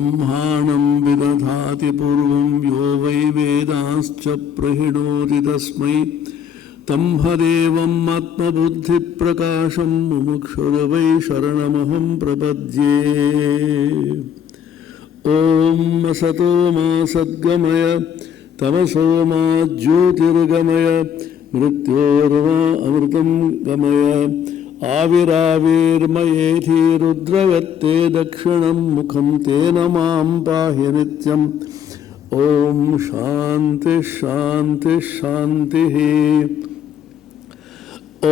ब्रह्माणं विदधाति पूर्वं यो वै वेदांश्च प्रहिणोति तस्मै तम्हदेवम् आत्मबुद्धिप्रकाशं मुमुक्षुर्वै शरणमहं प्रपद्ये। ॐ असतो मा सद्गमय तमसो मा ज्योतिर्गमय मृत्योर्मा अमृतं गमय आविराविर्मयेति रुद्रवत्ते दक्षिणं मुखं तेन मां पाहि नित्यम्। ॐ शान्ति शान्ति शान्तिः। ॐ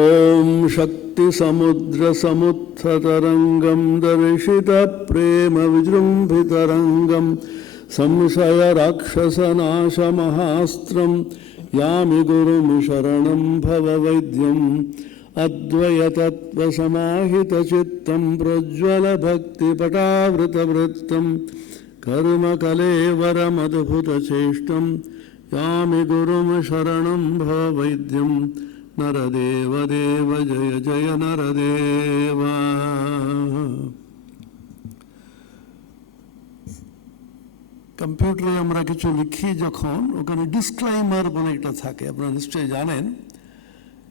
शक्तिसमुद्रसमुत्थतरङ्गं दर्शितप्रेमविजृम्भितरङ्गं संशयराक्षसनाशमहास्त्रं यामि गुरुं शरणं भववैद्यम्। अद्वैतत्वसमाहितचित्तं प्रज्वलभक्तिपटावृतवृत्तं कर्मकलेवरमद्भुतचेष्टं यामि गुरुं शरणं भववैद्यं। नरदेव देव जय जय नरदेव। কম্পিউটারে আমরা কিছু লিখি যখন ওখানে ডিসক্লেইমার বলে একটা থাকে, আপনারা নিশ্চয়ই জানেন।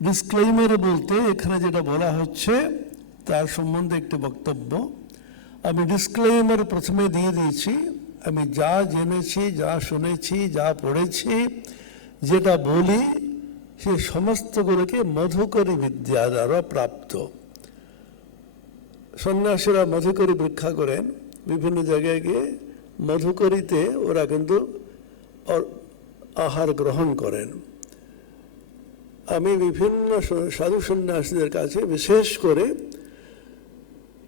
ডিসক্লেইমার বলতে এখানে যেটা বলা হচ্ছে তার সম্বন্ধে একটি বক্তব্য। আমি ডিসক্লেইমার প্রথমে দিয়ে দিয়েছি, আমি যা জেনেছি, যা শুনেছি, যা পড়েছি, যেটা বলি সে সমস্তগুলোকে মধুকরী বিদ্যা দ্বারা প্রাপ্ত। সন্ন্যাসীরা মধুকরী ভিক্ষা করেন, বিভিন্ন জায়গায় গিয়ে মধুকরীতে ওরা কিন্তু আহার গ্রহণ করেন। আমি বিভিন্ন সাধু সন্ন্যাসীদের কাছে, বিশেষ করে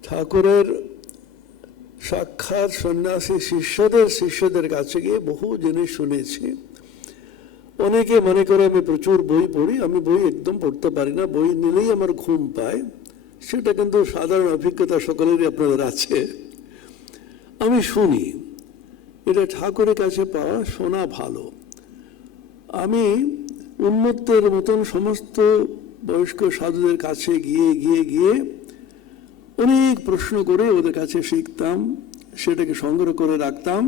ঠাকুরের সাক্ষাৎ সন্ন্যাসী শিষ্যদের কাছে গিয়ে বহু জিনিস শুনেছি। অনেকে মনে করে আমি প্রচুর বই পড়ি, আমি বই একদম পড়তে পারি না, বই নিলেই আমার ঘুম পায়। সেটা কিন্তু সাধারণ অভিজ্ঞতা সকলেরই আপনাদের আছে। আমি শুনি, এটা ঠাকুরের কাছে পাওয়া, শোনা ভালো। আমি উন্মত্তের মতন সমস্ত বয়স্ক সাধুদের কাছে গিয়ে গিয়ে গিয়ে অনেক প্রশ্ন করে ওদের কাছে শিখতাম, সেটাকে সংগ্রহ করে রাখতাম।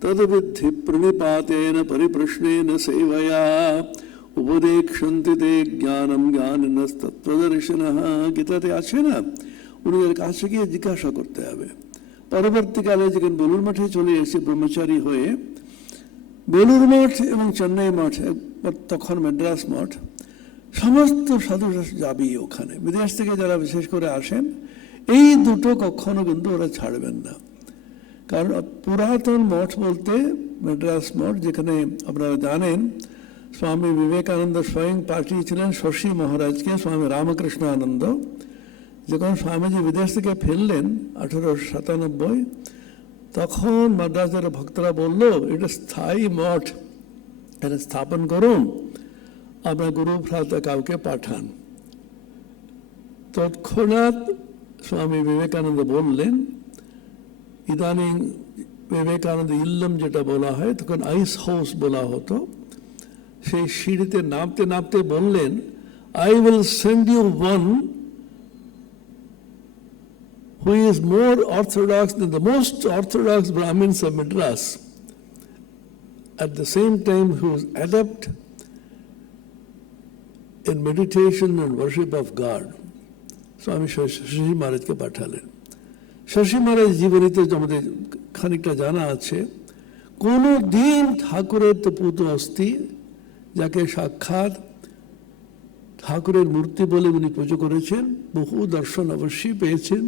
তদ্বিদ্ধি প্রণিপাতেন পরিপ্রশ্নেন সেবয়া উপদেক্ষন্তি তে জ্ঞানম জ্ঞানিনস্তত্ত্বদর্শিনঃ। গীতাতে আছে না, উনাদের কাছে গিয়ে জিজ্ঞাসা করতে হবে। পরবর্তীকালে যখন বেলুর মঠে চলে এসে ব্রহ্মচারী হয়ে, বেলুর মঠ এবং চেন্নাই মঠ, তখন মাদ্রাস মঠ, সমস্ত সাধু যাবি ওখানে। বিদেশ থেকে যারা বিশেষ করে আসেন, এই দুটো কখনো কিন্তু ওরা ছাড়বেন না। কারণ পুরাতন মঠ বলতে মাদ্রাস মঠ, যেখানে আপনারা জানেন স্বামী বিবেকানন্দ স্বয়ং পাঠিয়েছিলেন শশী মহারাজকে স্বামী রামকৃষ্ণ আনন্দ। যখন স্বামীজি বিদেশ থেকে ফিরলেন 1897, তখন মাদ্রাসের ভক্তরা বলল, এটা স্থায়ী মঠ, এটা স্থাপন করুন, আপনার গুরু ভ্রাতা কাউকে পাঠান। তৎক্ষণাৎ স্বামী বিবেকানন্দ বললেন, ইদানিং বিবেকানন্দ ইল্লম যেটা বলা হয়, তখন আইস হাউস বলা হতো, সেই সিঁড়িতে নামতে নামতে বললেন, I will send you one who is more orthodox than the most orthodox Brahmins of Madras, at the same time who is adept in meditation and worship of God. Swami Shashi Maharajকে পাঠালেন। শশী মহারাজ জীবনীতে আমাদের খানিকটা জানা আছে, কোনো দিন ঠাকুরের তো পুত অস্থি, যাকে সাক্ষাৎ ঠাকুরের মূর্তি বলে উনি পুজো করেছেন, বহু দর্শন অবশ্যই পেয়েছেন,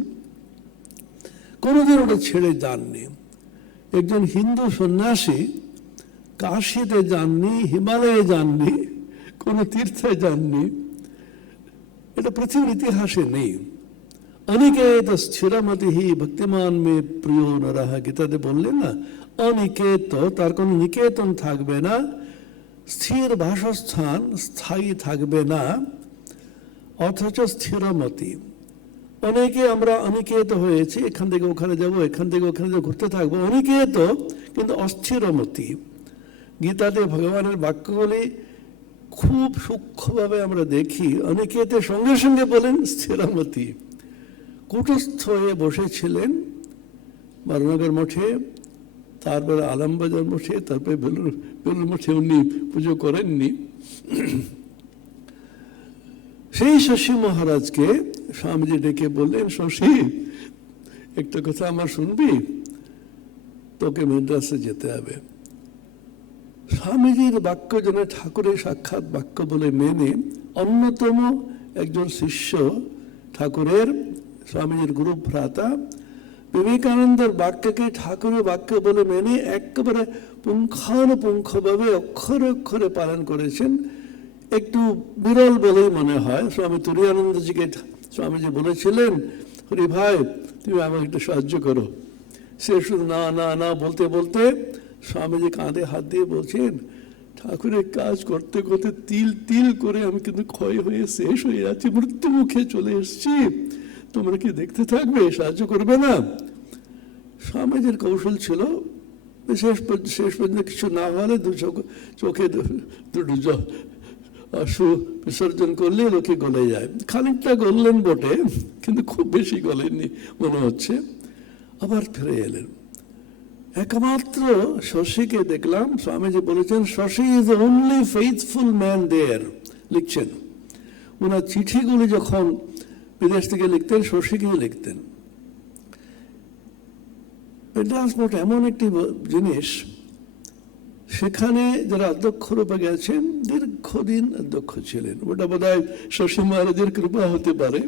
কোনোদিন ওটা ছেড়ে যাননি। একজন হিন্দু সন্ন্যাসী কাশীতে যাননি, হিমালয়ে যাননি, কোনো তীর্থে যাননি, এটা পৃথিবীর ইতিহাসে নেই। অনিকেত স্থিরমতিহি ভক্তিমান মে প্রিয় নরহ, গীতাতে বললেন না, অনিকেত, তার কোনো নিকেতন থাকবে না, স্থির বাসস্থান স্থায়ী থাকবে না, অথচ স্থিরমতি। অনেকে আমরা অনিকেত হয়েছি, এখান থেকে ওখানে যাব, এখান থেকে ওখানে যাব, ঘুরতে থাকবো, অনিকেত কিন্তু অস্থিরমতি। গীতাতে ভগবানের বাক্যগুলি খুব সূক্ষ্মভাবে আমরা দেখি। অনিকেতের সঙ্গে সঙ্গে বলেন স্থিরমতি। কূটস্থ হয়ে বসেছিলেন, বারনগর মঠে, তারপরে আলমবাজার মঠে, তারপরে বেলুর মঠে উনি পুজো করেননি। সেই শশী মহারাজকে স্বামীজি ডেকে বললেন, শশী, একটা কথা আমার শুনবি, তোকে মেড্রাসে যেতে হবে। স্বামীজির বাক্য যেন ঠাকুরের সাক্ষাৎ বাক্য বলে মেনে অন্যতম একজন শিষ্য ঠাকুরের, স্বামীজির গুরু ভ্রাতা বিবেকানন্দের বাক্যকে ঠাকুরের বাক্য বলে মেনে একেবারে পুঙ্খানুপুঙ্খভাবে অক্ষরে অক্ষরে পালন করেছেন। একটু বিরল বলেই মনে হয়। স্বামী তুরীয়ানন্দজিকে স্বামীজি বলেছিলেন, হরি ভাই তুমি আমাকে একটু সাহায্য করো। সে শুধু না না না বলতে বলতে স্বামীজি কাঁধে হাত দিয়ে বলছেন, ঠাকুরের কাজ করতে করতে তিল তিল করে আমি কিন্তু ক্ষয় হয়ে শেষ হয়ে যাচ্ছি, মৃত্যু মুখে চলে এসেছি, তোমরা কি দেখতে থাকবে, সাহায্য করবে না? স্বামীজির কৌশল ছিল শেষ পর্যন্ত কিছু না হলে চোখে দুটো অশ্রু বিসর্জন করলে লোকে গলে যায়। খানিকটা গললেন বটে, কিন্তু খুব বেশি গলেননি মনে হচ্ছে। আবার ফিরে এলেন। একমাত্র শশীকে দেখলাম, স্বামীজি বলেছেন Shashi is the only faithful man there. লিখছেন ওনার চিঠিগুলি যখন বিদেশ থেকে লিখতেন, শশীকে লিখতেন। মেড্রাস মঠ এমন একটি জিনিস, সেখানে যারা অধ্যক্ষ রূপে গেছেন দীর্ঘদিন অধ্যক্ষ ছিলেন। ওটা বোধ হয় শশী মহারাজের কৃপা হতে পারে।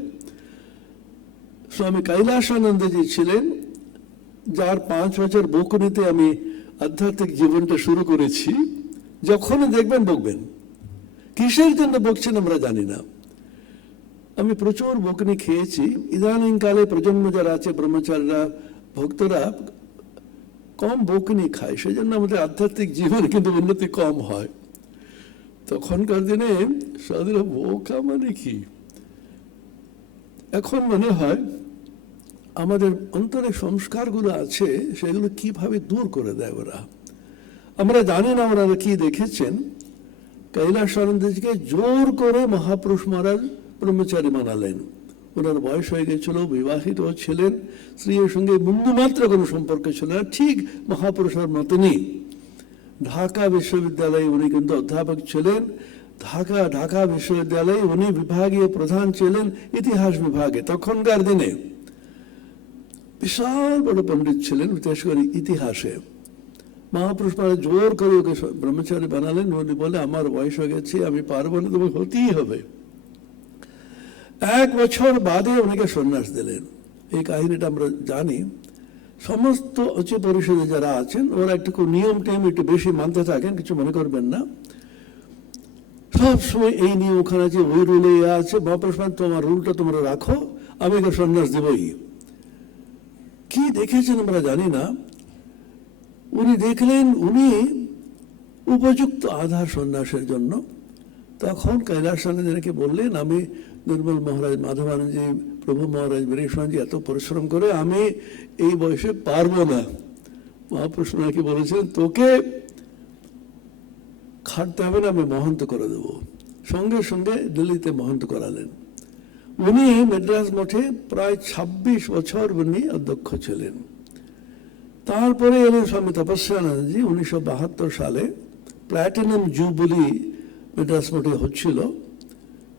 স্বামী কৈলাসানন্দজি ছিলেন, যার 5 বছর বকুনিতে আমি আধ্যাত্মিক জীবনটা শুরু করেছি। যখনই দেখবেন বকবেন, কিসের জন্য বকছেন আমরা জানি না। আমি প্রচুর বকুনি খেয়েছি। ইদানিং কালে প্রজন্ম যারা আছে, ব্রহ্মচারীরা, ভক্তরা কম বকুনি খায়, সেই জন্য আমাদের আধ্যাত্মিক জীবন কিন্তু উন্নতি কম হয়। তখনকার দিনে সাধুরা বোকা মানে কি, এখন মনে হয় আমাদের অন্তরে সংস্কারগুলো আছে সেগুলো কিভাবে দূর করে দেয় ওরা। আমরা জানি না ওনারা কি দেখেছেন। কৈলাসানন্দজিকে জোর করে মহাপুরুষ মহারাজ ব্রহ্মচারী বানালেন। ওনার বয়স হয়ে গেছিল, বিবাহিত ছিলেন, স্ত্রীর সঙ্গে বিন্দুমাত্র কোনো সম্পর্ক ছিল না, ঠিক মহাপুরুষের মতনই। ঢাকা বিশ্ববিদ্যালয়ে উনি কিন্তু অধ্যাপক ছিলেন। ঢাকা বিশ্ববিদ্যালয়ে উনি বিভাগীয় প্রধান ছিলেন ইতিহাস বিভাগে। তখনকার দিনে বিশাল বড় পণ্ডিত ছিলেন, বিশেষ করে ইতিহাসে। মহাপুরুষ মহারাজ জোর করে ওকে ব্রহ্মচারী বানালেন। উনি বলে, আমার বয়স হয়ে গেছে, আমি পারবো না, তোমাকে হতেই হবে। 1 বছর বাদে ওনাকে সন্ন্যাস দিলেন। এই কাহিনীটা আমরা জানি। সমস্ত উচ্চ পরিষদে যারা আছেন ওরা একটু নিয়ম টেম একটু বেশি মানতে থাকেন, কিছু মনে করবেন না। সব সময় এই নিয়ম ওখানে আছে, ওই রুলে আছে। মহাপুরুষ তোমার রুলটা তোমরা রাখো, আমি একে সন্ন্যাস দেবই। কি দেখেছেন আমরা জানি না। উনি দেখলেন উনি উপযুক্ত আধার সন্ন্যাসের জন্য। তখন কৈলাসানন্দজিকে বললেন, আমি নির্মল মহারাজ, মাধবানন্দজি, প্রভু মহারাজ, বীরেশ্বরজি এত পরিশ্রম করে আমি এই বয়সে পারবো না। মহাপুরুষ নাকি বলেছেন, তোকে খাটতে হবে না, আমি মহন্ত করে দেব। সঙ্গে সঙ্গে দিল্লিতে মহন্ত করালেন। উনি মেড্রাস মঠে প্রায় 26 বছর উনি অধ্যক্ষ ছিলেন। তারপরে এলেন স্বামী তপস্যানন্দজি। 1972 সালে প্ল্যাটিনাম জুবলি মেড্রাস মঠে হচ্ছিল,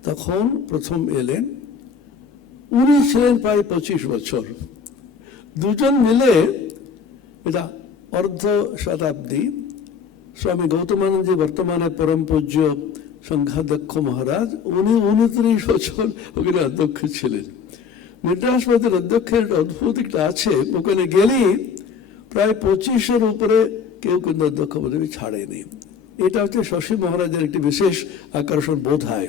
তখন প্রথম এলেন। উনি ছিলেন প্রায় 25 বছর। দুজন মিলে এটা অর্ধ শতাব্দী। স্বামী গৌতমানন্দজি বর্তমানে পরম পূজ্য সংঘাধ্যক্ষ মহারাজ, উনি 29 বছর ওখানে অধ্যক্ষ ছিলেন। মেড্রাস মঠের অধ্যক্ষের অদ্ভুত একটা আছে, ওখানে গেলেই প্রায় 25-এর উপরে কেউ কিন্তু অধ্যক্ষ পদবি ছাড়েনি। এটা হচ্ছে শশী মহারাজের একটি বিশেষ আকর্ষণ বোধ হয়।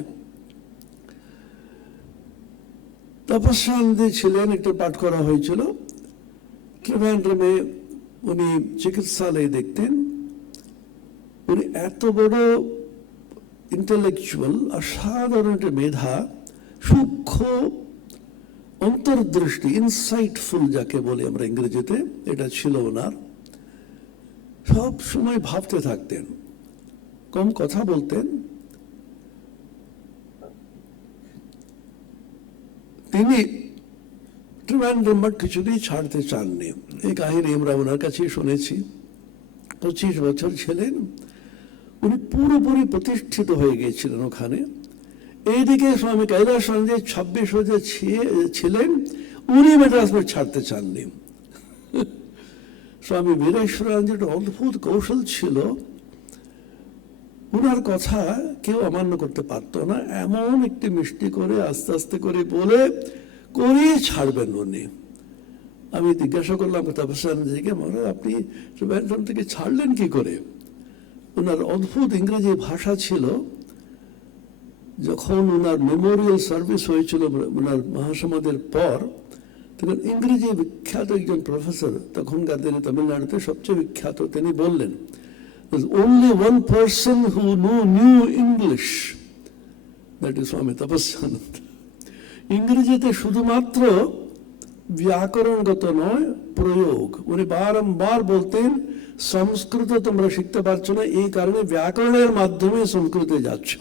তপস্যানন্দজি ছিলেন, একটু পাঠ করা হয়েছিল। ট্রিভ্যান্ড্রমে উনি চিকিৎসালয়ে দেখতেন। উনি এত বড় ইন্টেলেকচুয়াল, অসাধারণ একটা মেধা, সূক্ষ্ম অন্তর্দৃষ্টি, ইনসাইটফুল যাকে বলি আমরা ইংরেজিতে, এটা ছিল ওনার। সব সময় ভাবতে থাকতেন, কম কথা বলতেন। তিনি ত্রিবেন্দ্রম মঠ কিছুতেই ছাড়তে চাননি। এই কাহিনী আমরা ওনার কাছেই শুনেছি। 25 বছর ছিলেন, উনি পুরোপুরি প্রতিষ্ঠিত হয়ে গিয়েছিলেন ওখানে। এইদিকে স্বামী কৈলাসানন্দ 26 বছর ছিলেন, উনি মেড্রাস মঠ ছাড়তে চাননি। স্বামী বীরেশ্বরানন্দের একটা অদ্ভুত কৌশল ছিল, উনার কথা কেউ অমান্য করতে পারতো না, এমন একটি মিষ্টি করে আস্তে আস্তে করে বলে করিয়ে ছাড়বেন উনি। আমি জিজ্ঞাসা করলাম তপস্যানন্দজিকে, মহারাজ আপনি ত্রিবেন্দ্রম থেকে ছাড়লেন কি করে? ওনার অদ্ভুত ইংরেজি ভাষা ছিল। যখন ওনার মেমোরিয়াল সার্ভিস হয়েছিল ওনার মহাসমাধির পর, তখন ইংরেজি বিখ্যাত একজন প্রফেসর, তখনকার দিনে তামিলনাড়ুতে সবচেয়ে বিখ্যাত, তিনি বললেন, only one person who knew English, that is স্বামী তপস্যানন্দ। ইংরেজিতে শুধুমাত্র ব্যাকরণগত নয়, প্রয়োগ। উনি বারংবার বলতেন সংস্কৃত তোমরা শিখতে পারছো না, এই কারণে ব্যাকরণের মাধ্যমে সংস্কৃতে যাচ্ছ।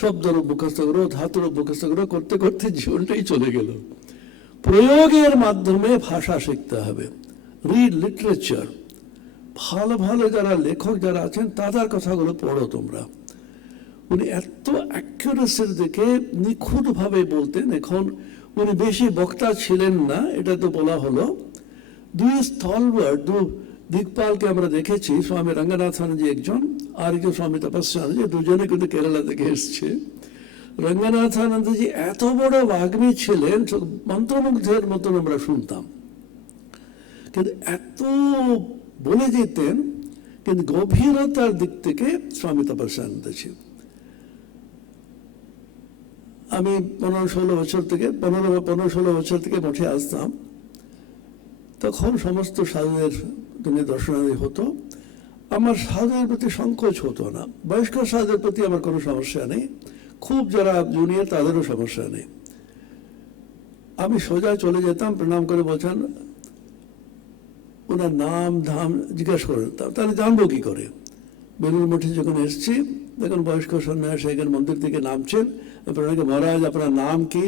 শব্দরূপ মুখস্থ করো, ধাতুরূপ মুখস্থ করো, করতে করতে জীবনটাই চলে গেল। প্রয়োগের মাধ্যমে ভাষা শিখতে হবে। রিড লিটারেচার, ভালো ভালো যারা লেখক যারা আছেন তাদের কথাগুলো পড়ো তোমরা। উনি এত অ্যাকুরেসির দিকে নিখুঁতভাবে বলতেন। এখন উনি বেশি বক্তা ছিলেন না, এটা তো বলা হলো। দুই স্থলওয়ার্ড, দু দিকপালকে আমরা দেখেছি, স্বামী রঙ্গনাথানজি একজন, আর একজন স্বামী তপস্যানন্দজি, দুজনে কিন্তু কেরালা থেকে এসছে। রঙ্গনাথানন্দজি এত বড় বাগ্মী ছিলেন, মন্ত্রমুগ্ধের মতন আমরা শুনতাম, কিন্তু এত বলে যেতেন, কিন্তু গভীরতার দিক থেকে স্বামী তপস্যানন্দজি। আমি 15-16 বছর থেকে 15-16 বছর থেকে মঠে আসতাম, তখন সমস্ত সাধুদের দর্শনাদি হতো। আমার সাধুদের প্রতি সংকোচ হতো না। বয়স্ক সাধুদের প্রতি আমার কোনো সমস্যা নেই, খুব যারা জুনিয়র তাদেরও সমস্যা নেই। আমি সোজা চলে যেতাম, প্রণাম করে বলছেন, ওনার নাম ধাম জিজ্ঞাসা করে, তাহলে জানবো কি করে? বেলুর মঠে যখন এসছি, দেখুন বয়স্ক সন্ন্যাসী এখানে মন্দির থেকে নামছেন, আপনাকে মহারাজ আপনার নাম কি?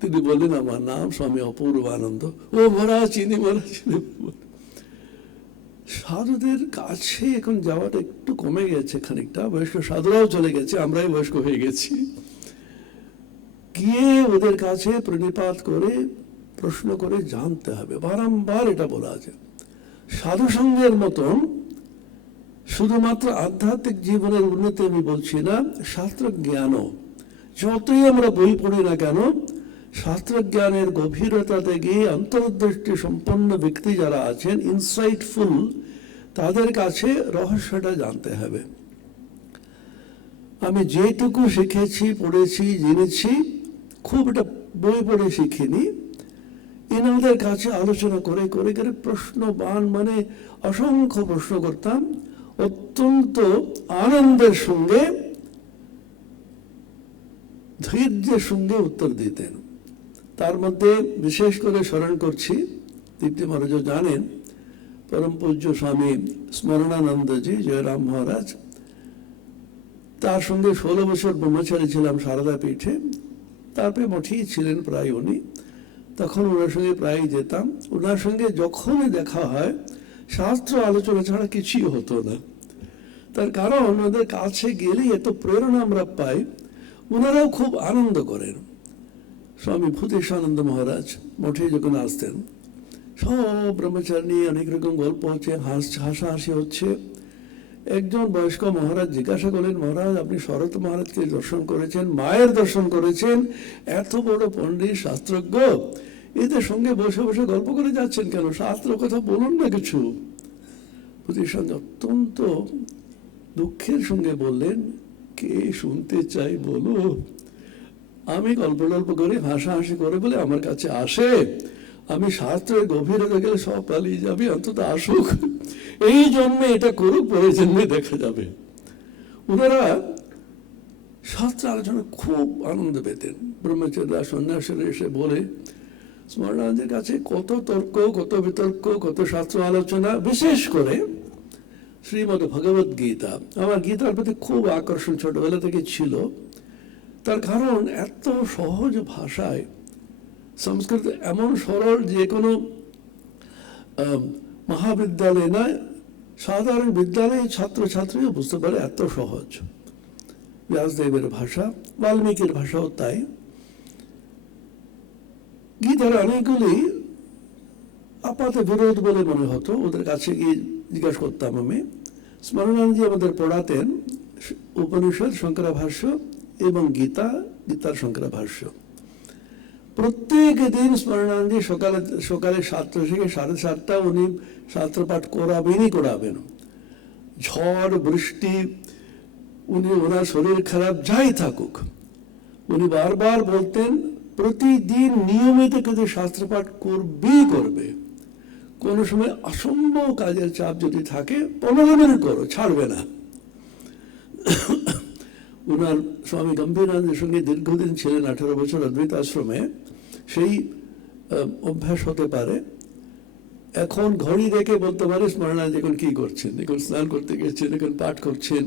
তিনি বললেন আমার নাম স্বামী অপূর্বানন্দ। ও মহারাজ চিনি, মহারাজ চিনি। সাধুদের কাছে এখন যাওয়াটা একটু কমে গেছে খানিকটা, বয়স্ক সাধুরাও চলে গেছে, আমরাই বয়স্ক হয়ে গেছি। গিয়ে ওদের কাছে প্রণিপাত করে প্রশ্ন করে জানতে হবে, বারংবার এটা বলা আছে। সাধু সঙ্গের মতন শুধুমাত্র আধ্যাত্মিক জীবনের উন্নতি আমি বলছি না, শাস্ত্র জ্ঞানও। যতই আমরা বই পড়ি না কেন, শাস্ত্র জ্ঞানের গভীরতাতে গিয়ে অন্তর্দৃষ্টি সম্পন্ন ব্যক্তি যারা আছেন, ইনসাইটফুল, তাদের কাছে রহস্যটা জানতে হবে। আমি যেটুকু শিখেছি, পড়েছি, জেনেছি, খুব এটা বই পড়ে শিখিনি, এনাদের কাছে আলোচনা করে করে করে প্রশ্ন বান মানে অসংখ্য প্রশ্ন করতাম, অত্যন্ত আনন্দের সঙ্গে ধৈর্যের সঙ্গে উত্তর দিতেন। তার মধ্যে বিশেষ করে স্মরণ করছি, দীপ্তি মহারাজ জানেন, পরম পূজ্য স্বামী স্মরণানন্দজি জয়রাম মহারাজ, তার সঙ্গে 16 বছর ব্রহ্মচারী ছিলাম সারদা পীঠে, তারপরে মঠেই ছিলেন প্রায় উনি। তখন ওনার সঙ্গে প্রায় যেতাম। ওনার সঙ্গে যখনই দেখা হয়, শাস্ত্র আলোচনা ছাড়া কিছুই হতো না। তার কারণ ওনাদের কাছে গেলেই এত প্রেরণা আমরা পাই, ওনারাও খুব আনন্দ করেন। স্বামী ভূতেশানন্দ মহারাজ মঠে যখন আসতেন, সব ব্রহ্মচারী নিয়ে অনেক রকম গল্প হচ্ছে, হাসাহাসি হচ্ছে। একজন বয়স্ক মহারাজ জিজ্ঞাসা করলেন, মহারাজ আপনি শরৎ মহারাজকে দর্শন করেছেন, মায়ের দর্শন করেছেন, এত বড় পণ্ডিত শাস্ত্রজ্ঞ, এদের সঙ্গে বসে বসে গল্প করে যাচ্ছেন কেন? শাস্ত্র কথা বলুন না কিছু। ভূতেশানন্দ অত্যন্ত দুঃখের সঙ্গে বললেন, কে শুনতে চাই বলো? আমি গল্প করে হাসাহাসি করে বলে আমার কাছে আসে, আমি শাস্ত্রের গভীরতা গেলে সব পালিয়ে যাবে, অন্তত আসুক, এই জন্মে এটা করুক, পরের জন্মে দেখা যাবে। ওনারা শাস্ত্র আলোচনা খুব আনন্দ পেতেন। ব্রহ্মচারীরা সন্ন্যাসীরা এসে বলে, স্মরণানন্দের কাছে কত তর্ক, কত বিতর্ক, কত শাস্ত্র আলোচনা, বিশেষ করে শ্রীমদ ভগবত গীতা। আমার গীতার প্রতি খুব আকর্ষণ ছোটবেলা থেকে ছিল। তার কারণ এত সহজ ভাষায় সংস্কৃত এমন সরল, যে কোনো মহাবিদ্যালয় নয়, সাধারণ বিদ্যালয়ে ছাত্রছাত্রীও বুঝতে পারে, এত সহজ। ব্যাসদেবের ভাষা, বাল্মীকির ভাষাও তাই। গীতার অনেকগুলি আপাত বিরোধ বলে মনে হতো, ওদের কাছে গিয়ে জিজ্ঞাসা করতাম আমি। স্মরণানন্দজি আমাদের পড়াতেন উপনিষদ শঙ্করাভাষ্য এবং গীতা, গীতার শঙ্করাভাষ্য। প্রত্যেক দিন স্মরণানন্দজি সকালে 7টা থেকে 7:30 উনি শাস্ত্রপাঠ করাবেন। ঝড় বৃষ্টি, ওনার শরীর খারাপ যাই থাকুক, উনি বারবার বলতেন প্রতিদিন নিয়মিত কিন্তু শাস্ত্রপাঠ করবে। কোন সময় অসম্ভব কাজের চাপ যদি থাকে 15 মিনিট করো, ছাড়বে না। ওনার স্বামী গম্ভীরানন্দের সঙ্গে দীর্ঘদিন ছিলেন, 18 বছর অদ্বৈত আশ্রমে। সেই অভ্যাস হতে পারে। এখন ঘড়ি দেখে বলতে পারে স্মরণানন্দ এখন কি করছেন, এখন স্নান করতে গেছেন, এখন পাঠ করছেন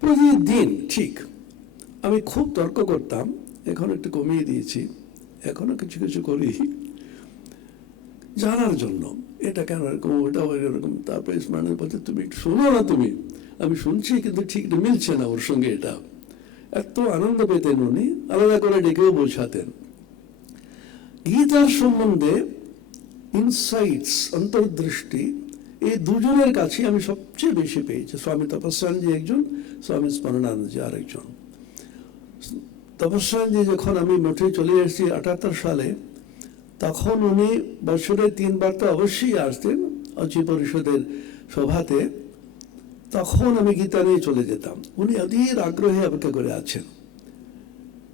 প্রতিদিন। ঠিক, আমি খুব তর্ক করতাম, এখন একটু কমিয়ে দিয়েছি, এখনো কিছু কিছু করি জানার জন্য, এটা কেন এরকম, ওটা এরকম। তারপরে স্মরণানন্দ বলতে তুমি একটু শোনো না, আমি শুনছি কিন্তু ঠিক মিলছে না ওর সঙ্গে এটা। এত আনন্দ পেতেন উনি, আলাদা করে ডেকেও বোঝাতেন। গীতার সম্বন্ধে ইনসাইটস, অন্তর্দৃষ্টি, এই দুজনের কাছে আমি সবচেয়ে বেশি পেয়েছি। স্বামী তপস্যানজি একজন, স্বামী স্মরণানন্দজি আরেকজন। তপস্যানজি যখন আমি মঠে চলে এসেছি 78 সালে, তখন উনি বছরে 3 বার তো অবশ্যই আসতেন অচি পরিষদের সভাতে। তখন আমি গীতা নিয়ে চলে যেতাম, উনি অধীর আগ্রহে অপেক্ষা করে আছেন।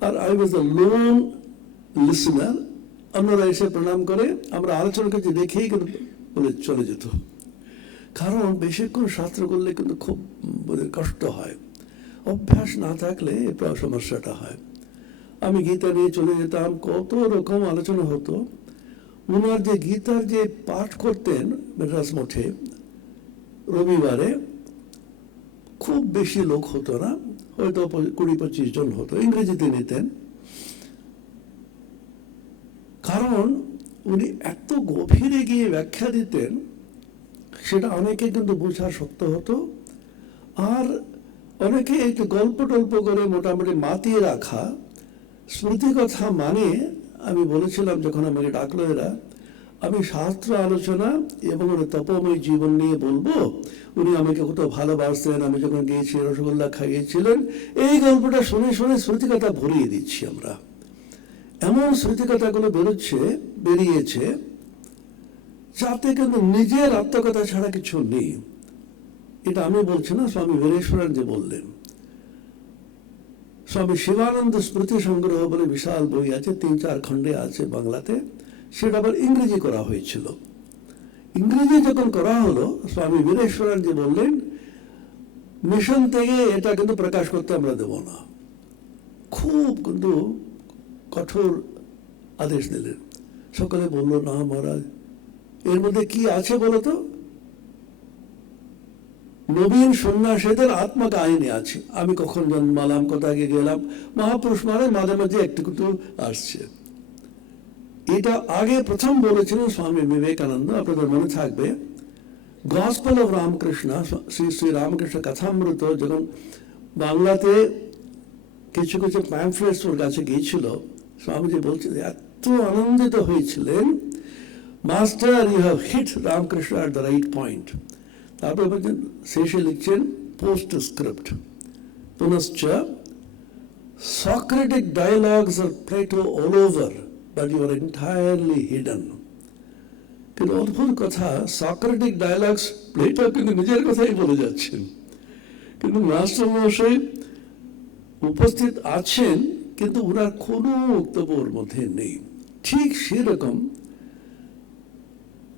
আর I was a lone listener. আমরা এসে প্রণাম করে আমরা আলোচনা করছি দেখেই কিন্তু বলে চলে যেত। কারণ বেশিক্ষণ শাস্ত্র করলে কিন্তু খুব কষ্ট হয়, অভ্যাস না থাকলে এই সমস্যাটা হয়। আমি গীতা নিয়ে চলে যেতাম, কত রকম আলোচনা হতো। উনার যে গীতার যে পাঠ করতেন মেড্রাস মঠে রবিবারে, খুব বেশি লোক হতো না, হয়তো 20-25 জন হতো, ইংরেজিতে নিতেন। কারণ উনি এত গভীরে গিয়ে ব্যাখ্যা দিতেন, সেটা অনেকে কিন্তু বোঝা শক্ত হতো। আর অনেকে একটু গল্প টল্প করে মোটামুটি মাতিয়ে রাখা স্মৃতি কথা মানে। আমি বলেছিলাম যখন আমাকে ডাকলো এরা, আমি শাস্ত্র আলোচনা এবং তপময় জীবন নিয়ে বলবো। উনি আমাকে কত ভালোবাসতেন, আমি যখন গিয়েছি রসগোল্লা খাইয়েছিলেন, এই গল্পটা শুনে শুনে স্মৃতিকথা ভরিয়ে দিচ্ছি আমরা। এমন স্মৃতিকথাগুলো বেরিয়েছে যাতে কিন্তু নিজের আত্মকথা ছাড়া কিছু নেই। এটা আমি বলছি না, স্বামী বীরেশ্বরানন্দ বললেন। স্বামী শিবানন্দ স্মৃতি সংগ্রহ বলে বিশাল বই আছে, 3-4 খণ্ডে আছে বাংলাতে, সেটা আবার ইংরেজি করা হয়েছিল। ইংরেজি যখন করা হলো, স্বামী বীরেশ্বরানন্দ বললেন মিশন থেকে এটা কিন্তু প্রকাশ করতে আমরা দেব না। খুব কিন্তু কঠোর আদেশ দিলেন। সকলে বলল না মহারাজ, এর মধ্যে কি আছে বলতো? নবীন সন্ন্যাসীদের আত্মকাহিনী আছে। আমি কখন জন্মালাম, কোথায় গেলাম, মহাপুরুষ মানে মাঝে মাঝে একটু আসছে। এটা আগে প্রথম বলেছিলেন স্বামী বিবেকানন্দ, আপনাদের মনে থাকবে। গসপেল অফ রামকৃষ্ণ, শ্রী রামকৃষ্ণ কথামৃত যখন বাংলাতে কিছু কিছু প্যাম্ফলেটস ওর কাছে গিয়েছিল, স্বামীজি বলছেন এত আনন্দিত হয়েছিলেন, master you have hit Ramakrishna at the right point. তারপর বলছেন, শেষে লিখছেন পোস্ট স্ক্রিপ্ট, পুনশ্চ Socratic dialogues are Plato all over, but you are entirely hidden. কিন্তু অদ্ভুত কথা, সক্রেটিক ডায়ালগস প্লেটো কিন্তু নিজের কথাই বলে যাচ্ছেন, কিন্তু মাস্টার মহাশয় উপস্থিত আছেন, কিন্তু ওনার কোনো বক্তব্য ওর মধ্যে নেই। ঠিক সেরকম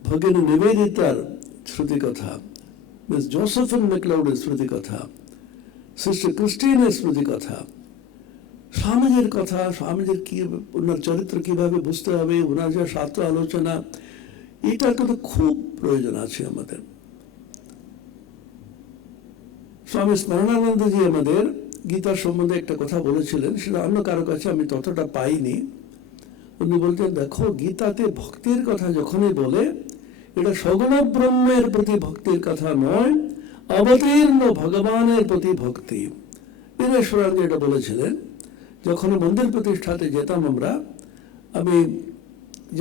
ভগিনী নিবেদিতার শ্রুতি কথা, মিস জোসেফিন ম্যাকলাউডের শ্রুতি কথা, সিস্টার ক্রিস্টিনের শ্রুতি কথা, স্বামীজির কথা, স্বামীজির কি ওনার চরিত্র কিভাবে বুঝতে হবে, ওনার যে শাস্ত্র আলোচনা, এটার কিন্তু খুব প্রয়োজন আছে আমাদের। স্বামী স্মরণানন্দজি আমাদের গীতার সম্বন্ধে একটা কথা বলেছিলেন, সেটা অন্য কারো কাছে আমি ততটা পাইনি। উনি বলতেন, দেখো গীতাতে ভক্তির কথা যখনই বলে, এটা সগুণ ব্রহ্মের প্রতি ভক্তির কথা নয়, অবতীর্ণ ভগবানের প্রতি ভক্তি। বীরেশ্বরানন্দ এটা বলেছিলেন। যখন মন্দির প্রতিষ্ঠাতে যেতাম আমরা, আমি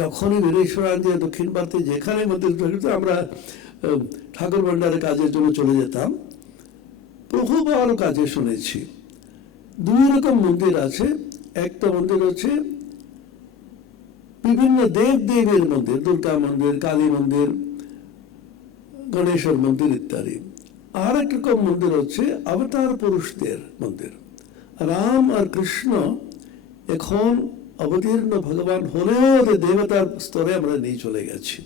যখনই বীরেশ্বরানন্দ দক্ষিণ ভারতে যেখানে মন্দির প্রতিষ্ঠা, আমরা ঠাকুর ভান্ডারের কাজের জন্য চলে যেতাম। বহুবার কাজে শুনেছি দুই রকম মন্দির আছে। একটা মন্দির হচ্ছে বিভিন্ন দেব দেবীর মন্দির, দুর্গা মন্দির, কালী মন্দির, গণেশের মন্দির ইত্যাদি। আর এক রকম মন্দির হচ্ছে অবতার পুরুষদের মন্দির। রাম আর কৃষ্ণ এখন অবতীর্ণ ভগবান হলেও দেবতার স্তরে আমরা নিয়ে চলে গেছি।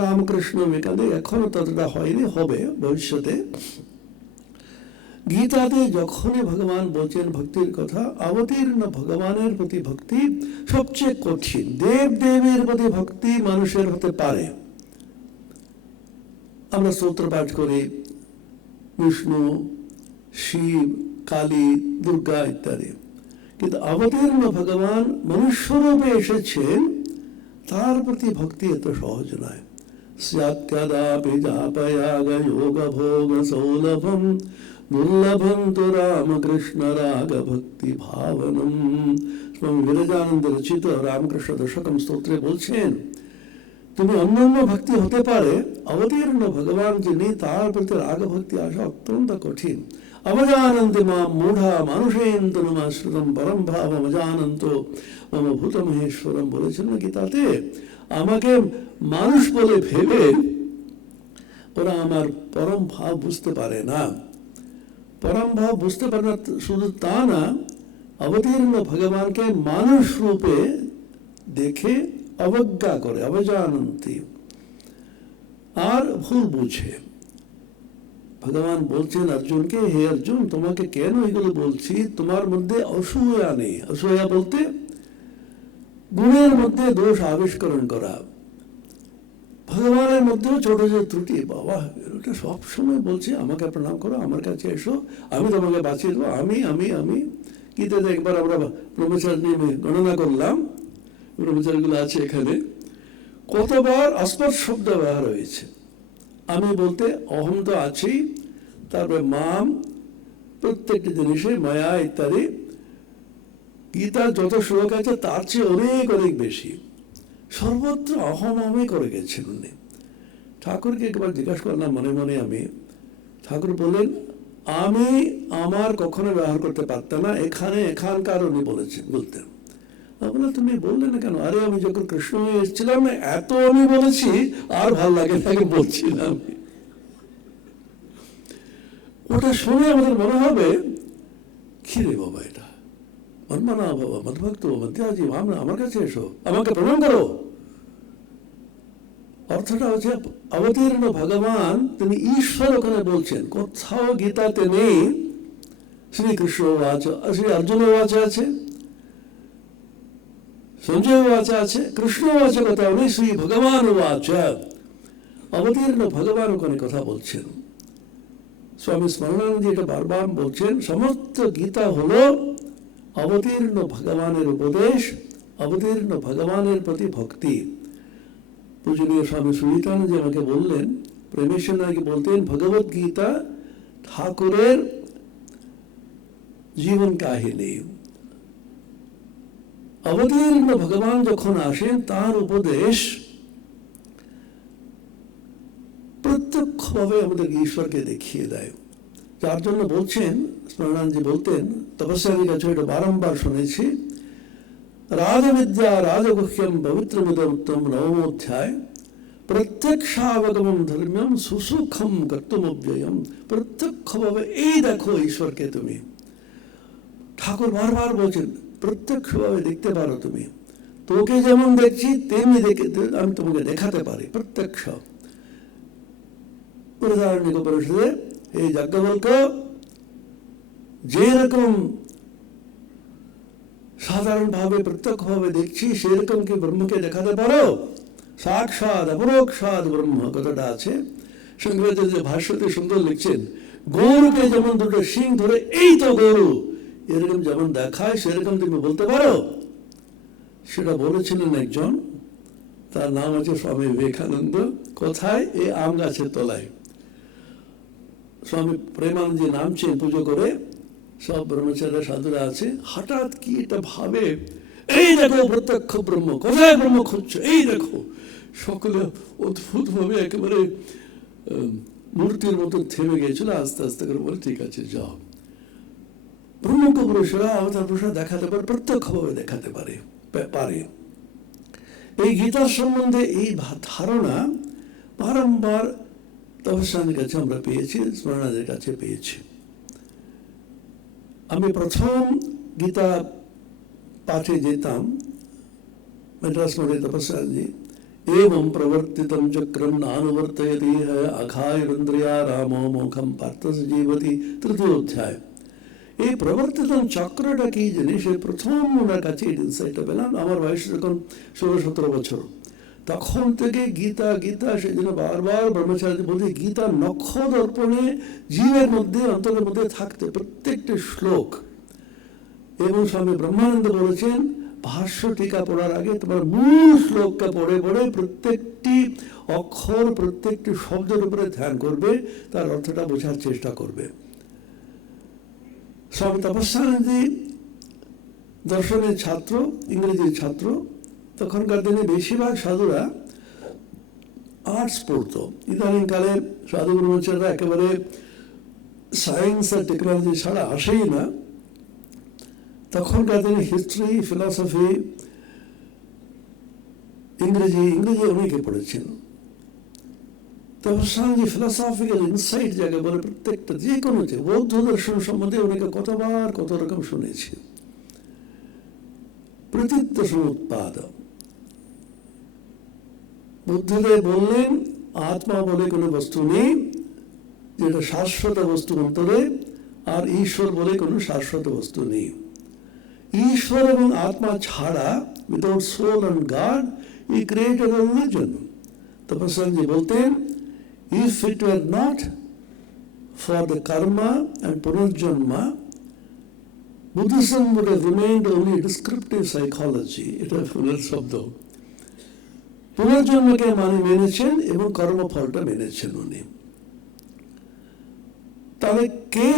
রামকৃষ্ণ এখানে এখনো ততটা হয়নি, হবে ভবিষ্যতে। গীতাতে যখনই ভগবান বলছেন ভক্তির কথা, অবতীর্ণ ভগবানের প্রতি ভক্তি সবচেয়ে কঠিন। দেব দেবীর প্রতি ভক্তি মানুষের হতে পারে, আমরা স্তোত্র পাঠ করি বিষ্ণু, শিব, কালী, দুর্গা ইত্যাদি, কিন্তু অবতীর্ণ ভগবান মনুষ্যরূপে এসেছেন, তার প্রতি ভক্তি এত সহজ নয়। স্যাৎকদাপি যাপয়াগ যোগ ভোগ সৌলভম দুর্লভম তো রামকৃষ্ণ রাগ ভক্তি ভাবনম। স্বামী বিরজানন্দ রচিত রামকৃষ্ণ দশকম স্তোত্রে বলছেন, তুমি অন্যান্য ভক্তি হতে পারে, অবতীর্ণ ভগবান যিনি, তার প্রতি রাগ ভক্তি আসা অত্যন্ত কঠিন। অবজানন্তি মা মূঢ়া মানুষেন্দনুমাশ্রিতম পরম ভাব অবজানন্ত মম ভূত মহেশ্বরম বলেছেন না গীতাতে। আমাকে মানুষ বলে ভেবে ওরা আমার পরম ভাব বুঝতে পারে না। পরম ভাব বুঝতে পারে না, শুধু তা না, অবতীর্ণ ভগবানকে মানুষ রূপে দেখে অবজ্ঞা করে, অবজানন্তি, আর ভুল বুঝে। ভগবান বলছেন অর্জুনকে, হে অর্জুন, তোমাকে কেন এগুলো বলছি? তোমার মধ্যে অসূয়া নেই। অসূয়া বলতে গুণের মধ্যে দোষ আবিষ্করণ করা। ভগবানের মধ্যেও ছোট ছোট ত্রুটি। বাবা এটা সবসময় বলছে, আমাকে প্রণাম করো, আমার কাছে এসো, আমি তোমাকে বাঁচিয়ে দেবো, আমি আমি আমি। গীতাতে একবার আমরা ব্রহ্মচারী নিয়ে গণনা করলাম, ব্রহ্মচারীগুলো আছে এখানে, কতবার অস্পষ্ট শব্দ ব্যবহার হয়েছে। আমি বলতে অহম তো আছেই, তারপরে মাম, প্রত্যেকটি জিনিসে মায়া ইত্যাদি। গীতার যত শ্লোক আছে তার চেয়ে অনেক অনেক বেশি। সর্বত্র অহম অহমই করে গেছেন উনি। ঠাকুরকে একবার জিজ্ঞাসা করলাম মনে মনে আমি, ঠাকুর বললেন আমি আমার কখনো ব্যবহার করতে পারতাম না, এখানে এখানকার উনি বলেছেন, বলতেন। বলে তুমি বললে না কেন? আরে আমি যখন কৃষ্ণ হয়ে এসেছিলাম এত আমি বলেছি, আর ভাল লাগে না, বলছি না আমি। ওটা শুনে আমাদের মনে হবে, কি রে বাবা, এটা মনমানা বাবা, মদভক্ত মধ্যাজি, আমরা আমার কাছে এসো, আমাকে প্রণাম করো। অর্থটা হচ্ছে অবতীর্ণ ভগবান, তিনি ঈশ্বর ওখানে বলছেন। কোথাও গীতাতে নেই শ্রীকৃষ্ণ বাচ, শ্রী অর্জুন বাচ আছে, সঞ্জয় বাচ আছে, কৃষ্ণ বাচ কথা নেই, শ্রী ভগবান বাচ। অবতীর্ণ ভগবান ওখানে কথা বলছেন। স্বামী স্মরণানন্দ এটা বারবার বলছেন, সমস্ত গীতা হলো অবতীর্ণ ভগবানের উপদেশ, অবতীর্ণ ভগবানের প্রতি ভক্তি। পূজনীয় স্বামী সুনীতানন্দ আমাকে বললেন, প্রেমেশ্বরকে বলতেন, ভগবত গীতা ঠাকুরের জীবন কাহিনী। অবতীর্ণ ভগবান যখন আসেন, তার উপদেশ প্রত্যক্ষভাবে আমাদের ঈশ্বরকে দেখিয়ে দেয়। যার জন্য বলছেন, স্মরণানন্দজি বলতেন, তপস্যার কাছে এটা বারংবার শুনেছি, রাজবিদ্যা রাজগুহ্যম পবিত্রমিদম নবমোধ্যায় প্রত্যক্ষাবগমম ধর্ম্যম সুসুখম কর্তুমব্যয়ম। প্রত্যক্ষভাবে এই দেখো ঈশ্বরকে তুমি। ঠাকুর বারবার বলছেন প্রত্যক্ষভাবে দেখতে পারো তুমি, তোকে যেমন দেখছি তেমনি দেখে আমি তোমাকে দেখাতে পারি। প্রত্যক্ষ। বৃহদারণ্যক উপনিষদে এই যাজ্ঞবল্ক যেরকম সাধারণভাবে প্রত্যক্ষভাবে দেখছি, সেরকম কি ব্রহ্মকে দেখাতে পারো? সাক্ষাৎ অপরোক্ষাৎ ব্রহ্ম কথাটা আছে। শঙ্করাচার্য ভাষ্যতে সুন্দর লিখছেন, গরুকে যেমন দুটো শিং ধরে এই তো গরু এরকম যেমন দেখায় সেরকম তুমি বলতে পারো? সেটা বলেছিলেন একজন, তার নাম আছে স্বামী বিবেকানন্দ। কোথায়? এই আম গাছের তলায় স্বামী প্রেমানন্দজি নামছেন পুজো করে, সব ব্রহ্মচারীরা সাধুরা আছে, হঠাৎ কি এটা ভাবে, এই দেখো প্রত্যক্ষ ব্রহ্ম, কোথায় ব্রহ্ম খুঁজছো, এই দেখো। সকলে অদ্ভুত ভাবে একেবারে মূর্তির মতো থেমে গিয়েছিল, আস্তে আস্তে করে বলে ঠিক আছে যাও। ব্রহ্মকে পুরুষরা অবতার পুরুষরা দেখাতে পারে, প্রত্যক্ষভাবে দেখাতে পারে। এই গীতার সম্বন্ধে এই ধারণা বারংবার তপস্যানের কাছে আমরা পেয়েছি, স্মরণাদের কাছে পেয়েছি। আমি প্রথম গীতা পাঠে যেতাম মেড্রাস মঠে তপস্যাজি, एवं प्रवर्तितं चक्रं नानुवर्तयति अघायरुन्द्रिया रामो मोखं पार्थ जीवति। তৃতীয় অধ্যায়। এই প্রবর্তিত চক্রটা কি জিনিস প্রথম ওনার কাছে ইনসাইটটা পেলাম। আমার বয়স যখন 16-17 বছর, তখন থেকে গীতা গীতা সেই জন্য বারবার ব্রহ্মচারী বলতে গীতা নক্ষদর্পণে জীবের মধ্যে অন্তরের মধ্যে থাকতে প্রত্যেকটি শ্লোক। এবং স্বামী ব্রহ্মানন্দ বলেছেন ভাষ্য টিকা পড়ার আগে তোমার মূল শ্লোকটা পড়ে পড়ে প্রত্যেকটি অক্ষর প্রত্যেকটি শব্দের উপরে ধ্যান করবে, তার অর্থটা বোঝার চেষ্টা করবে। স্বামী তপস্যানন্দজি দর্শনের ছাত্র, ইংরেজির ছাত্র। তখনকার দিনে বেশিরভাগ সাধুরা আর্টস পড়তো। ইদানিংকালে সাধু ব্রহ্মচারীরা একেবারে সায়েন্স আর টেকনোলজি ছাড়া আসেই না। তখনকার দিনে হিস্ট্রি, ফিলসফি, ইংরেজি অনেকে পড়েছেন। তপস্যানন্দজি ফিলসফিক্যাল ইনসাইট যাকে বলে প্রত্যেকটা যে কোনো বৌদ্ধ দর্শন সম্বন্ধে অনেকে কতবার কত রকম শুনেছি। প্রতীত্য সমুৎপাদ, বুদ্ধদেব বললেন আত্মা বলে কোনো বস্তু নেই যেটা শাশ্বত বস্তু অন্তরে, আর ঈশ্বর বলে কোনো শাশ্বত বস্তু নেই। ঈশ্বর এবং আত্মা ছাড়া, without soul and god, he created a religion. Tapasyanandaji বলতেন if it were not for the karma and punarjanma, Buddhism would have remained only descriptive psychology. এটা ফুলের শব্দ। পুনর্জন্মকে মেনেছেন এবং কর্মফলটা মেনেছেন উনি। তাহলে কে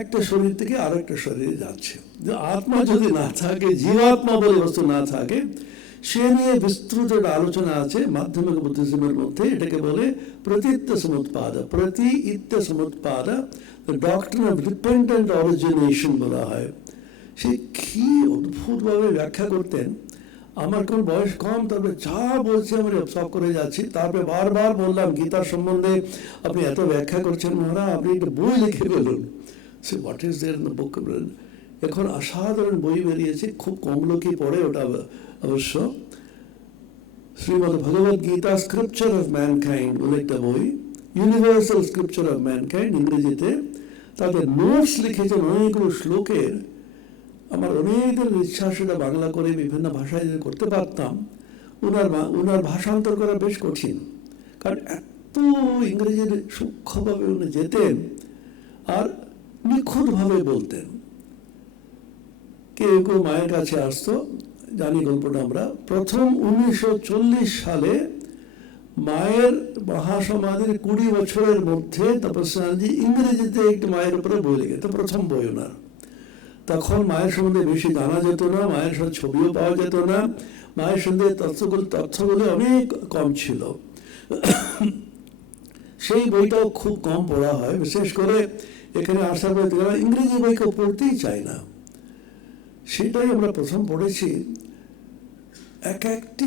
একটা শরীর থেকে আরেকটা শরীরে যাচ্ছে? যে আত্মা যদি না থাকে, জীবাত্মা বলে বস্তু না থাকে, সে নিয়ে বিস্তৃত একটা আলোচনা আছে মাধ্যমিক বুদ্ধিজমের মধ্যে। এটাকে বলে প্রতীত্য সমুৎপাদ, প্রতীত্য সমুৎপাদ, the doctrine of dependent origination বলা হয়। সে কি অদ্ভুতভাবে ব্যাখ্যা করতেন। আমার কোন বয়স কম, তারপরে যা বলছে আমি সব করে যাচ্ছি। তারপরে বারবার বললাম গীতার সম্বন্ধে আপনি এত ব্যাখ্যা করছেন মহারাজ, আপনি একটা বই লিখে বলুন। Say what is there in the book. এখন অসাধারণ বই বেরিয়েছে, খুব কম লোকই পড়ে ওটা অবশ্য। শ্রীমদ ভগবদ গীতা স্ক্রিপচার অফ ম্যানকাইন্ড বলে একটা বই, ইউনিভার্সাল স্ক্রিপচার অফ ম্যানকাইন্ড ইংরেজিতে। তাদের নোটস লিখেছেন অনেকগুলো শ্লোকের। আমার অনেক দিনের ইচ্ছা সেটা বাংলা করে বিভিন্ন ভাষায় যদি করতে পারতাম। ওনার ভাষান্তর করা বেশ কঠিন, কারণ এত ইংরেজির সূক্ষ্মভাবে উনি যেতেন আর নিখুঁতভাবে বলতেন। কেউ কেউ মায়ের কাছে আসতো, জানি গল্পটা আমরা। প্রথম 1940 সালে মায়ের মহাসমাধির 20 বছরের মধ্যে তপস্যানন্দজি ইংরেজিতে একটি মায়ের উপরে বই লিখে, প্রথম বই ওনার। তখন মায়ের সম্বন্ধে বেশি জানা যেত না, মায়ের সাথে ছবিও পাওয়া যেত না, মায়ের সঙ্গে তথ্যগুলো অনেক কম ছিল। সেই বইটাও খুব কম পড়া হয়। বিশেষ করে এখানে আসার পর ইংরেজি বই কেউ পড়তেই চায় না। সেটাই আমরা প্রথম পড়েছি। এক একটি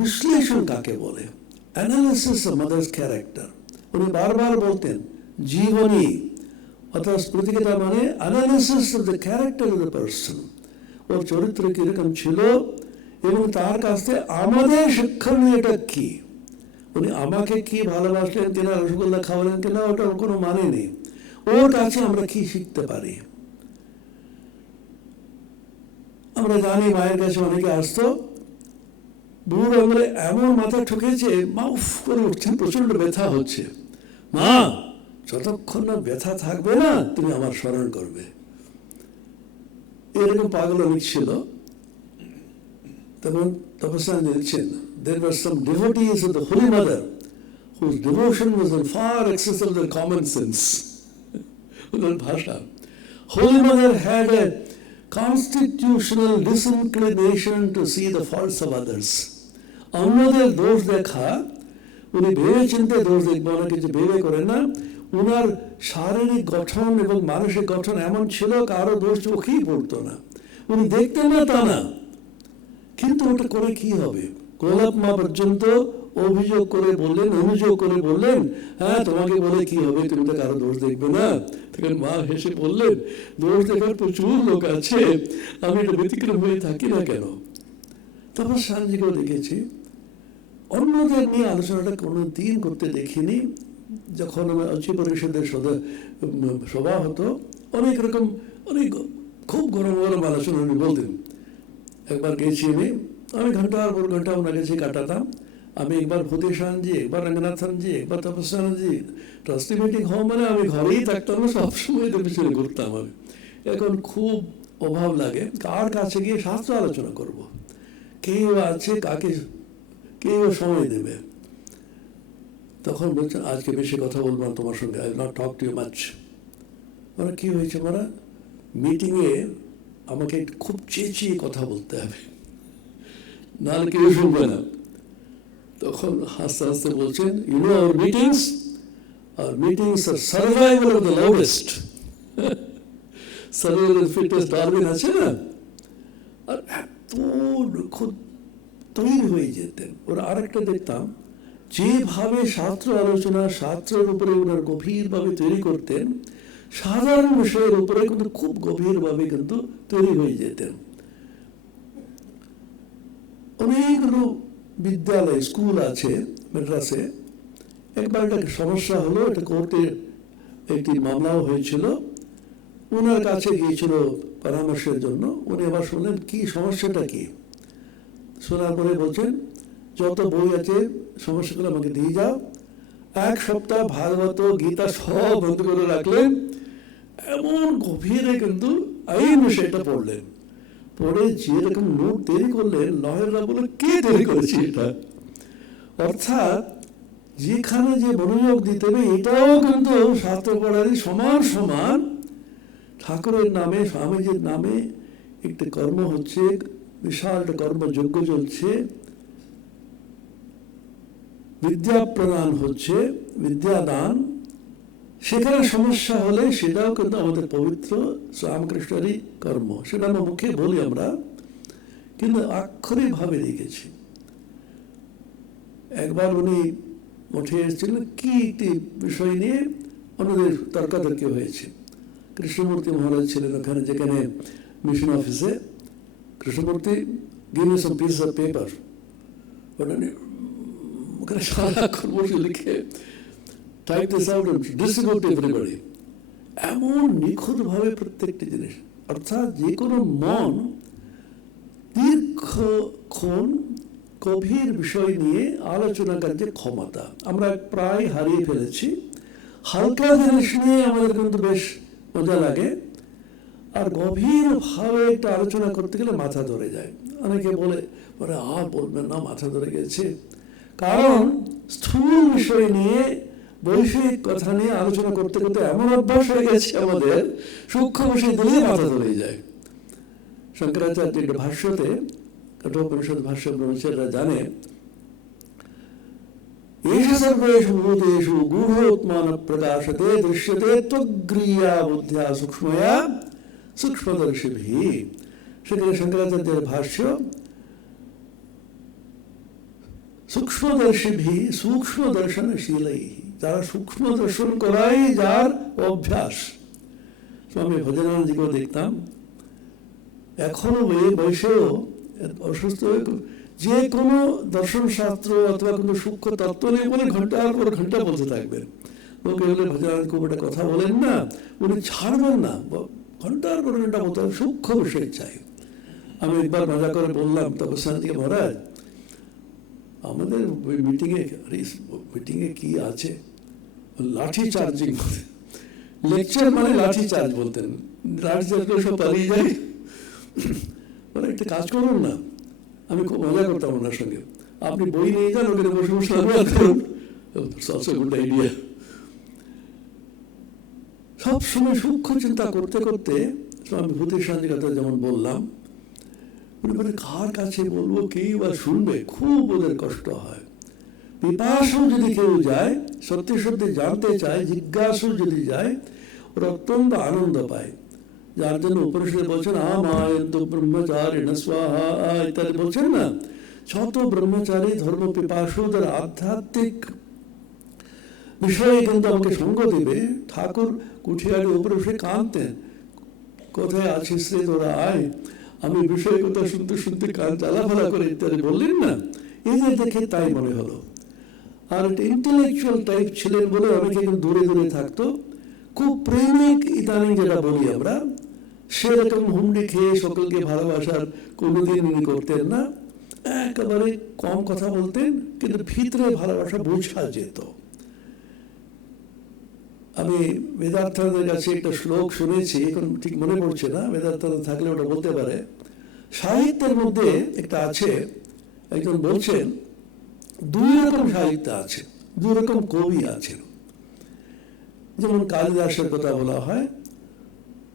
বিশ্লেষণ কাকে বলে, অ্যানালিসিস অফ মাদার্স ক্যারেক্টার। উনি বারবার বলতেন জীবনী, অর্থাৎ প্রতিক্রিয়া মানে analysis of the character of the person. ওর চরিত্র কিরকম ছিল এবং তার কাছ থেকে আমাদের শিক্ষণীয় এটা কি। উনি আমাকে কি ভালোবাসলেন কিনা, রসগোল্লা খাওয়ালেন কিনা, ওটার কোনো মানে নেই। ওর কাছে আমরা কি শিখতে পারি। আমরা জানি মায়ের কাছে অনেকে আসতো, বুড়ো আঙুলে এমন মাথা ঠুকেছে, মা উফ করে উঠছেন, প্রচন্ড ব্যথা হচ্ছে। মা যতক্ষণ না ব্যথা থাকবে না তুমি আমার স্মরণ করবে। এরকম পাগল অনেক ছিল। তখন তপস্যা দিচ্ছেন, there were some devotees of the Holy Mother whose devotion was in far excess of their common sense. ওদের ভাষা, Holy Mother had a constitutional disinclination to see the faults of others. অন্যদের দোষ দেখা উনি ভেবে চিন্তে দোষ দেখবেন না, কিছু ভেবে করেন না। উনার শারীরিক গঠন এবং মানসিক গঠন এমন ছিল কারো দোষ চোখেই পড়তো না, উনি দেখতেন না তা না, কিন্তু ওটা করে কি হবে? গোলাপ মা পর্যন্ত অভিযোগ করে বললেন, অভিযোগ করে বললেন, হ্যাঁ তোমাকে বলে কি হবে, তুমি তো কারো দোষ দেখবে না। তখন মা হেসে বললেন, দোষ দেখার প্রচুর লোক আছে, আমি এটা ব্যতিক্রম হয়ে থাকি না কেন? তারপর স্বামীজিকেও দেখেছি, অন্যদের নিয়ে আলোচনাটা কোনো দিন করতে দেখিনি। যখন আমার অচি পরিষদের সভা হতো, অনেক রকম অনেক খুব গরম গরম আলোচনা উনি বলতেন। একবার গেছি আমি ঘন্টার পর ঘন্টা ওনার কাছে কাটাতাম। আমি একবার ভূতেশানজি, একবার রঙ্গনাথনজি, একবার তপস্যানজি, ট্রাস্টি মিটিং হওয়া মানে আমি ঘরেই থাকতাম, সবসময় তো পিছনে ঘুরতাম আমি। এখন খুব অভাব লাগে কার কাছে গিয়ে শাস্ত্র আলোচনা করব, কেউ আছে কাকে কেউ সময় দেবে। তখন বলছেন আজকে বেশি কথা বলবো না তোমার সঙ্গে, I will not talk to you much. মানে কি হয়েছে, মানে মিটিংয়ে আমাকে খুব চেঁচিয়ে কথা বলতে হবে, নাহলে কেউ শুনবে না। তখন হাসতে হাসতে বলছেন, you know our meetings are survival of the loudest, survival of fittest, Darwin আছে না, আর এত খুব তৈরি হয়ে যেতেন। ওরা আরেকটা দেখতাম, যেভাবে শাস্ত্র আলোচনা শাস্ত্রের উপরে ওনার গভীরভাবে তৈরি করতেন, সাধারণ বিষয়ের উপরে কিন্তু খুব গভীরভাবে কিন্তু তৈরি হয়ে যেতেন। অনেকগুলো বিদ্যালয় স্কুল আছে মাদ্রাসে। একবার একটা সমস্যা হলো, এটা কোর্টে একটি মামলাও হয়েছিল, ওনার কাছে গিয়েছিল পরামর্শের জন্য। উনি আবার শুনলেন কি সমস্যাটা কি, শোনার পরে বলছেন যত বই আছে সমস্যাগুলো আমাকে দিয়ে যাও। এক সপ্তাহ ভাগবত গীতা সব বন্ধ করে রাখলেন, এমন গভীরে কিন্তু আইন সেটা পড়লেন। পরে যেরকম নোট তৈরি করলেন, লয়েররা বলে কে তৈরি করেছে এটা? অর্থাৎ যেখানে যে মনোযোগ দিতে হবে এটাও কিন্তু শাস্ত্র পড়ারই সমান সমান। ঠাকুরের নামে স্বামীজির নামে একটি কর্ম হচ্ছে, বিশাল একটা কর্মযজ্ঞ চলছে, বিদ্যা প্রদান হচ্ছে, বিদ্যাদান। সেখানে সমস্যা হলে সেটাও কিন্তু আমাদের পবিত্র রামকৃষ্ণেরই কর্ম, সেটা আমরা মুখে বলি আমরা, কিন্তু আক্ষরিক ভাবে লিখেছি। একবার উনি মঠে এসেছিলেন, কি একটি বিষয় নিয়ে অন্যদের তর্কাতর্কি হয়েছে। কৃষ্ণমূর্তি মহারাজ ছিলেন ওখানে, যেখানে মিশন অফিসে। Krishnamurthy give me some piece of paper, ওখানে সারাক্ষণ বসে লিখে type this out and distribute to everybody। এমন নিখুঁতভাবে প্রত্যেকটি জিনিস, অর্থাৎ যে কোনো মন দীর্ঘক্ষণ গভীর বিষয় নিয়ে আলোচনা করার যে ক্ষমতা আমরা প্রায় হারিয়ে ফেলেছি। হালকা জিনিস নিয়ে আমাদের কিন্তু বেশ মজা লাগে, আর গভীরভাবে একটা আলোচনা করতে গেলে মাথা ধরে যায়। অনেকে বলে আর বলবেন না মাথা ধরে গেছে, কারণ স্থূল বিষয় নিয়ে বৈষয়িক কথা নিয়ে আলোচনা করতে করতে এমন অভ্যাস হয়ে গেছে আমাদের, সূক্ষ্ম বিষয় দিলেই মাথা ধরে যায়। শঙ্করাচার্যের ভাষ্যতে, কঠোপনিষদ ভাষ্য ব্রহ্মচারীরা জানে, এষ সর্বেষু ভূতেষু গূঢ়োত্মান প্রকাশতে দৃশ্যতে ত্বগ্রিয়া বুদ্ধ্যা সূক্ষ্ময়া সূক্ষ্মদর্শিভিঃ। সেখানে শঙ্করাচার্যের ভাষ্য, সূক্ষ্মদর্শিভিঃ সূক্ষ্ম দর্শনশীলैः, যারা সূক্ষ্ম দর্শন করাই যার অভ্যাস। স্বামী ভজনানন্দজিকেও দেখতাম, এখনো এই বয়সেও অসুস্থ হয়ে যে কোনো দর্শন শাস্ত্র অথবা কোনো সূক্ষ্ম তত্ত্ব নেই বলে ঘন্টার পর ঘন্টা বলতে থাকবেন। ওকে বলে ভজনানন্দ খুব একটা কথা বলেন না, উনি ছাড়বেন না, ঘন্টার পর ঘন্টা বলতে হবে, সূক্ষ্ম বিষয় চাই। আমি একবার মজা করে বললাম তপস্যানন্দজিকে, মহারাজ আমাদের মিটিংয়ে কি আছে? লাঠি চার্জিং, লেকচার মানে লাঠি চার্জ বলতেন, লাঠি চার্জ করে সব পালিয়ে যায়। মানে একটা কাজ করুন না, আমি খুব মজা করতাম ওনার সঙ্গে, আপনি বই নিয়ে যান, ওখানে বসে বসে অনুবাদ করুন, গুড আইডিয়া। সব সময় সূক্ষ্ম চিন্তা করতে করতে স্বামী ভূতের শান্তির কথা যেমন বললাম, উনি বলে কার কাছে বলবো, কেই বা শুনবে, খুব ওদের কষ্ট হয়। পিপাসু যদি কেউ যায়, সত্যি সত্যি জানতে চায়, জিজ্ঞাসু যদি যায়, ওরা অত্যন্ত আনন্দ পায়। যার জন্য উপনিষদে বলছেন আমায়ন্তু ব্রহ্মচারিণ স্বাহা ইত্যাদি বলছেন না, যত ব্রহ্মচারী ধর্ম পিপাসুদের আধ্যাত্মিক বিষয়ে কিন্তু আমাকে সঙ্গ দিবে। ঠাকুর কুঠিয়ারে উপরে বসে কাঁদতেন, কোথায় আছিস রে তোরা আয়, আমি বিষয় কথা শুনতে শুনতে কান জ্বালাফালা করে ইত্যাদি বললেন না, এই যে দেখে তাই মনে হলো। আর একটা ইন্টেলেকচুয়াল টাইপ ছিলেন বলে অনেকে কিন্তু দূরে দূরে থাকতো, খুব প্রেমিক ইদানিং যেটা বলি আমরা, সেরকম হুমড়ি খেয়ে সকলকে ভালোবাসার কোনোদিন উনি করতেন না, একেবারে কম কথা বলতেন, কিন্তু ভিতরে ভালোবাসা বোঝা যেত। আমি বেদার্থদের কাছে একটা শ্লোক শুনেছি, এখন ঠিক মনে পড়ছে না, বেদার্থ থাকলে ওটা বলতে পারে। সাহিত্যের মধ্যে একটা আছে, একজন বলছেন দুই রকম সাহিত্য আছে, দুই রকম কবি আছেন। যেমন কালিদাসের কথা বলা হয়,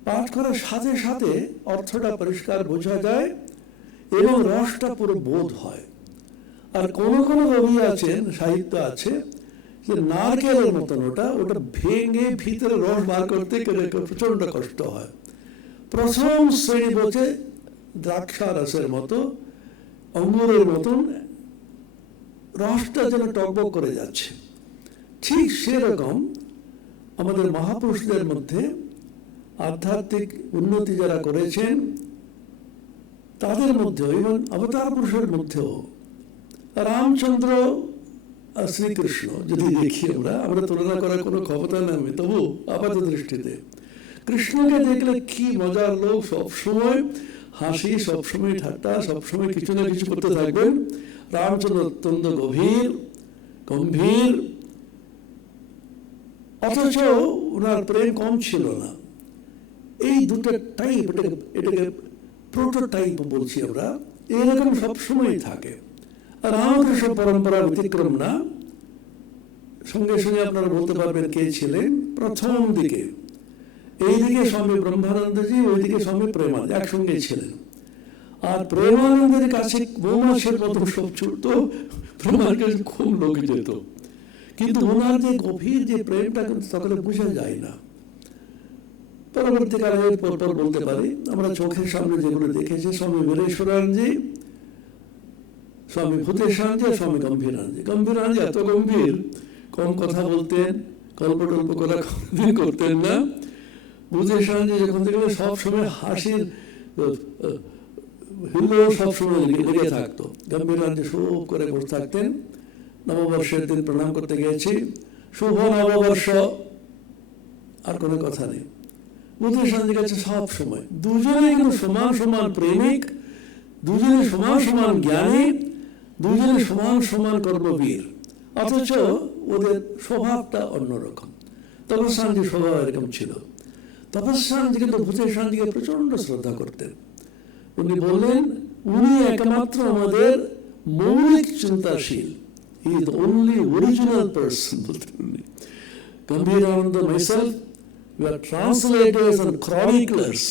পাঠ করার সাথে সাথে অর্থটা পরিষ্কার বোঝা যায় এবং রসটা পুরো বোধ হয়। আর কোন কোন কবি আছেন, সাহিত্য আছে, যে নারকেলের মতন ওটা ভেঙে ভিতরে রস বার করতে প্রচন্ড কষ্ট হয়। প্রথম শ্রেণী বলছে দ্রাক্ষা রসের মতো, অঙ্গুরের মতন রসটা যেন টকবক করে যাচ্ছে। ঠিক সেরকম আমাদের মহাপুরুষদের মধ্যে আধ্যাত্মিক উন্নতি যারা করেছেন তাদের মধ্যেও, এবং অবতার পুরুষের মধ্যেও, রামচন্দ্র আর শ্রীকৃষ্ণ যদি দেখি আমরা তুলনা করার কোনো ক্ষমতা নেই, তবু আপাত দৃষ্টিতে কৃষ্ণকে দেখলে কি মজার লোক, সবসময় হাসি, সবসময় ঠাট্টা, সবসময় কিছু না কিছু করতে থাকবেন। রামচন্দ্র অত্যন্ত গম্ভীর, অথচ ওনার প্রেম কম ছিল না। এই দুটো টাইপ, এটাকে প্রোটোটাইপ বলছি আমরা, এরকম সবসময় থাকে। রামকৃষ্ণ পরম্পরা ব্যতিক্রম না। সঙ্গে সঙ্গে আপনারা বলতে পারবেন কে ছিলেন প্রথম দিকে। এইদিকে স্বামী ব্রহ্মানন্দজি, ওইদিকে স্বামী প্রেমানন্দ একসঙ্গে ছিলেন। আর প্রেমানন্দের কাছে মৌমাছির মতো সব ছুটতো, প্রেমার কাছে খুব লোক যেত, কিন্তু ওনার যে গভীর যে প্রেমটা কিন্তু সকলে বোঝা যায় না। পরবর্তীকালে পরপর বলতে পারি, আমরা চোখের সামনে যেগুলো দেখেছি, স্বামী বীরেশ্বরানন্দজি, স্বামী ভূতেশানন্দজি, স্বামী গম্ভীরানন্দজি। গম্ভীরানন্দজি এত গম্ভীর, কম কথা বলতেন, গল্প টল্প করা কোনদিন করতেন না। ভূতেশানন্দজি যখন দেখলেন সবসময় হাসির হিল্লো সবসময় লেগে থাকতো। গম্ভীরানন্দজি শুভ করে বসে থাকতেন। নববর্ষের দিন প্রণাম করতে গিয়েছি, শুভ নববর্ষ, আর কোনো কথা নেই। ভূতেশানন্দজির কাছে সব সময় দুজনে কিন্তু সমান সমান প্রেমিক, দুজনে সমান সমান জ্ঞানী, দুজনে সমান সমান কর্মবীর, অথচ ওদের স্বভাবটা অন্যরকম। তপস্যানন্দজির স্বভাব এরকম ছিল। তপস্যানন্দজি কিন্তু ভূতেশানন্দজিকে প্রচন্ড শ্রদ্ধা করতেন। উনি বললেন, উনি একমাত্র আমাদের মৌলিক চিন্তাশীল, he is the only original person বলতেন উনি। Gambhirananda, myself, we are translators and chroniclers.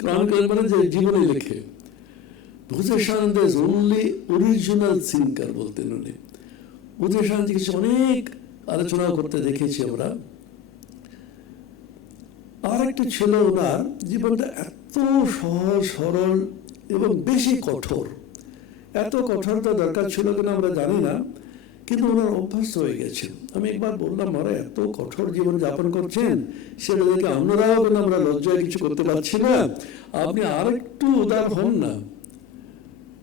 Chronicler মানে যে জীবনী লেখে। Bhuteshananda is only original thinker বলতেন উনি। ভূতেশানন্দজি কিছু অনেক আলোচনা করতে দেখেছি আমরা। আর একটা ছিল ওনার জীবনটা এত সহজ সরল এবং বেশি কঠোর। এত কঠোরতা দরকার ছিল কিনা আমরা জানি না, কিন্তু ওনার অভ্যস্ত হয়ে গেছে। আমি একবার বললাম, আরে এত কঠোর জীবন যাপন করছেন, সেটা দেখে আমরাও কিন্তু আমরা লজ্জায় কিছু করতে পারছি না, আপনি আর একটু উদার হন না।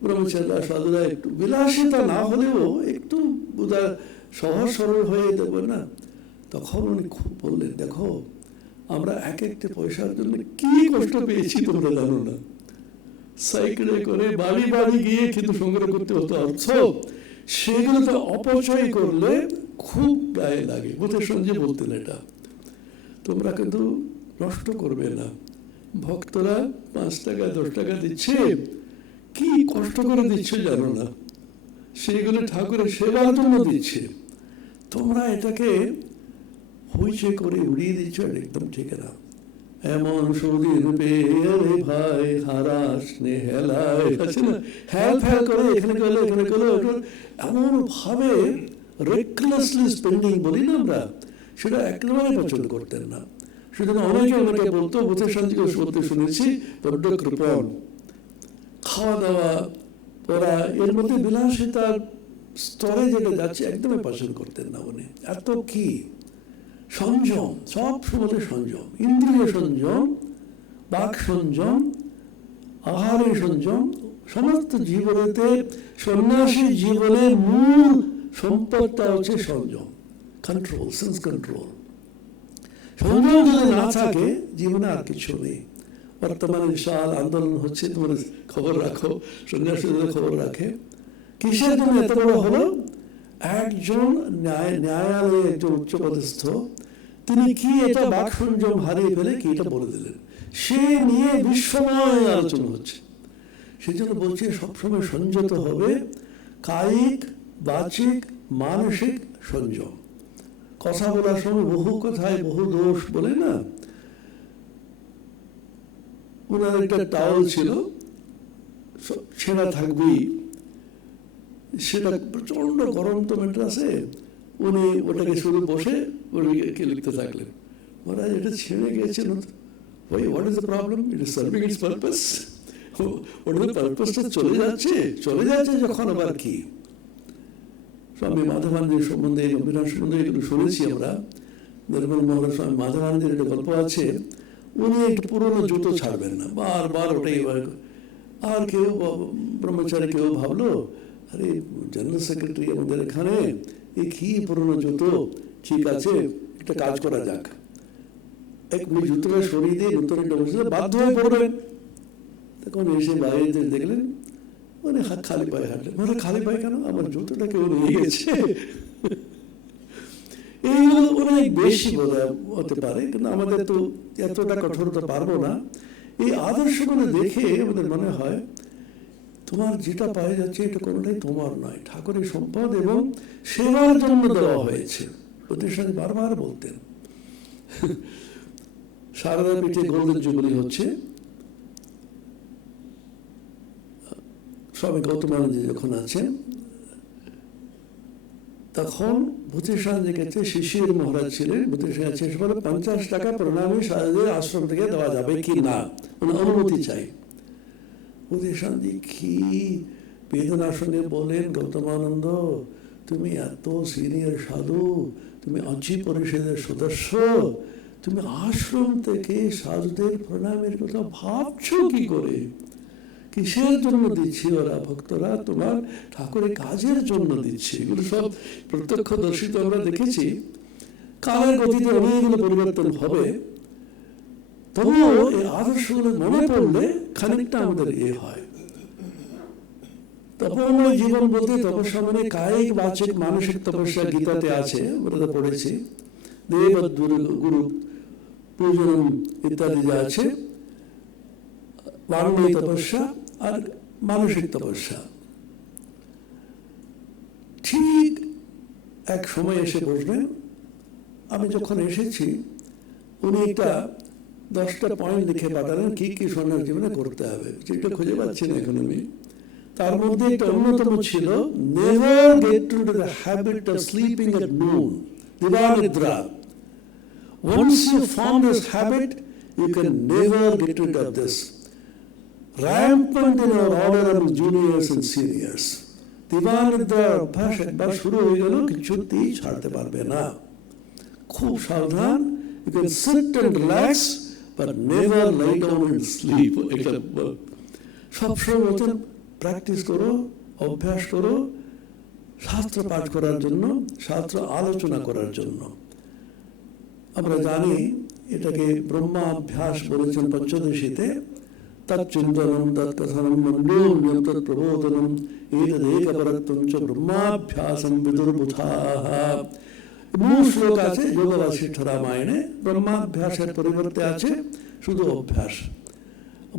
ব্রহ্মচারীরা, সাধুরা একটু বিলাসিতা না হলেও একটু উদার, সহজ সরল হয়ে দেবো না। তখন উনি খুব বললেন, দেখো আমরা এক একটা পয়সার জন্য কি কষ্ট পেয়েছি তোমরা জানো না। সাইকেলে করে বাড়ি বাড়ি গিয়ে কিন্তু সংগ্রহ করতে হতো অর্থ, সেগুলো তো অপচয় করলে খুব গায়ে লাগে। বুঝের সঙ্গে বলতেন এটা, তোমরা কিন্তু নষ্ট করবে না, ভক্তরা 5 টাকা 10 টাকা দিচ্ছে, কি কষ্ট করে দিচ্ছে জানো না, সেইগুলো ঠাকুরের সেবার জন্য দিচ্ছে, তোমরা এটাকে হইচই করে উড়িয়ে দিচ্ছ, একদম ঠিক না। এমন সুদিন পেয়ে ভাই হারাস নে হেলায়, আছে না, হেল ফেল করে এখানে গেলো এখানে গেলো, এমন ভাবে রেকলেসলি স্পেন্ডিং বলি না আমরা, সেটা একেবারে পছন্দ করতেন না। সুতরাং অনেকে অনেকে বলতো, বুঝে শান্তিকে বলতে শুনেছি, বড্ড কৃপণ, খাওয়া দাওয়া ওরা এর মধ্যে বিলাসিতার স্তরে যেটা যাচ্ছে একদমই পছন্দ করতেন না উনি। এত কি সংযম, সব সময় সংযম, ইন্দ্রিয় সংযম, বাক সংযম, আহারে সংযম, সমস্ত জীবনেতে সন্ন্যাসী জীবনের মূল সম্পদটা হচ্ছে সংযম, কন্ট্রোল, সেন্স কন্ট্রোল। সংযম যদি না থাকে জীবনে আর কিছু নেই। বর্তমানে বিশাল আন্দোলন হচ্ছে, তোমার খবর রাখো, সন্ন্যাসীদের খবর রাখে, কিসের জন্য এত বড় হলো? একজন ন্যায়ালয়ে একজন উচ্চপদস্থ, তিনি কি এটা বাক সংযম হারিয়ে ফেলে কি এটা বলে দিলেন, সে নিয়ে বিশ্বময় আলোচনা হচ্ছে। সেই জন্য বলছি সবসময় সংযত হবে, কায়িক বাচিক মানসিক সংযম। কথা বলার সময় বহু কথায় বহু দোষ বলে না। ওনার একটা টাওয়াল ছিল, ছেঁড়া থাকবেই, সেটা প্রচন্ড গরম তো আছে, উনি ওটাকে শুরু বসে উনি লিখতে থাকলেন, মহারাজ এটা ছেড়ে গেছে, what is the problem, it is serving it's purpose, ওটার পারপাসটা চলে যাচ্ছে যখন আবার কি। স্বামী মাধবানন্দের সম্বন্ধে, গম্ভীরার সম্বন্ধে এগুলো শুনেছি আমরা, নির্মল মহল স্বামী মাধবানন্দের একটা গল্প আছে, উনি একটু পুরোনো জুতো ছাড়বেন না, বারবার ওটাই। আর কেউ ব্রহ্মচারী কেউ ভাবলো, আরে জেনারেল সেক্রেটারি আমাদের এখানে, এই কি পুরোনো জুতো, ঠিক আছে একটা কাজ করা যাক, এক জুতোটা সরিয়ে দিয়ে নতুন একটা বসে বাধ্য হয়ে পড়বেন। তখন এসে বাইরে দেখলেন মানে খালি পায়ে হাঁটলেন, মানে খালি পায়ে কেন, আমার জুতোটা কেউ নিয়ে গেছে। এইগুলো অনেক বেশি হতে পারে, কিন্তু আমাদের তো এতটা কঠোরতা পারবো না। এই আদর্শগুলো দেখে আমাদের মনে হয় তোমার যেটা পাওয়া যাচ্ছে এটা কোনোটাই তোমার নয়, ঠাকুরের সম্পদ এবং সেবার জন্য দেওয়া হয়েছে। ওদের সঙ্গে বারবার বলতেন। সারদা পীঠে গোল্ডেন জুবিলি হচ্ছে, স্বামী গৌতমানন্দ যখন আছেন তখন ভূতেশানের কাছে শিশির মহারাজ ছিলেন, ভূতেশান শেষ করে 50 টাকা প্রণামী সারদার আশ্রম থেকে দেওয়া যাবে কি না, অনুমতি চাই। ভূতেশানজি কি বেদনার সঙ্গে বলেন, গৌতমানন্দ তুমি এত সিনিয়র সাধু, তুমি অজি পরিষদের সদস্য, তুমি আশ্রম থেকে সাধুদের প্রণামের কথা ভাবছো কি করে? কিসের জন্য দিচ্ছি? ওরা ভক্তরা তোমার ঠাকুরের কাজের জন্য দিচ্ছে। এগুলো সব প্রত্যক্ষদর্শিত আমরা দেখেছি। কালের গতিতে অনেকগুলো পরিবর্তন হবে, তবুও এই আদর্শগুলো মনে পড়লে খানিকটা আমাদের হয়। তপময় জীবন বলতে তপস্যা মানে কায়িক বাচিক মানসিক তপস্যা, গীতাতে আছে, আমরা পড়েছি, দেব গুরু পূজন ইত্যাদি যা আছে, বাংলায় তপস্যা আর মানসিক তপস্যা। ঠিক এক সময় এসে বসবেন, আমি যখন এসেছি উনি একটা 10টা পয়েন্ট লিখে পাঠালেন কি কি সন্ন্যাস জীবনে করতে হবে, যেটা খুঁজে পাচ্ছি না এখন আমি। তার মধ্যে একটা অন্যতম ছিল, never get to the habit of sleeping at noon, দিবানিদ্রা। Once you form this habit, you can never get rid of this. Rampant in our order of juniors and seniors. দিবানিদ্রার অভ্যাস একবার শুরু হয়ে গেল কিছুতেই ছাড়তে পারবে না। খুব সাবধান, you can sit and relax but never lie down and sleep. এটা সবসময় প্র্যাকটিস করো, অভ্যাস করো, শাস্ত্র পাঠ করার জন্য, শাস্ত্র আলোচনা করার জন্য। আমরা জানি এটাকে ব্রহ্মাভ্যাস বলেছেন পঞ্চদশীতে। তচ্চিন্তনম তৎকথনম মন্ডোন্যম তৎপ্রবোধনম এতদেকপরত্বম চ ব্রহ্মাভ্যাসম বিদুর্বুধাঃ। মূল শ্লোক আছে যোগ বাসিষ্ঠ রামায়ণে, ব্রহ্মাভ্যাসের পরিবর্তে আছে শুধু অভ্যাস।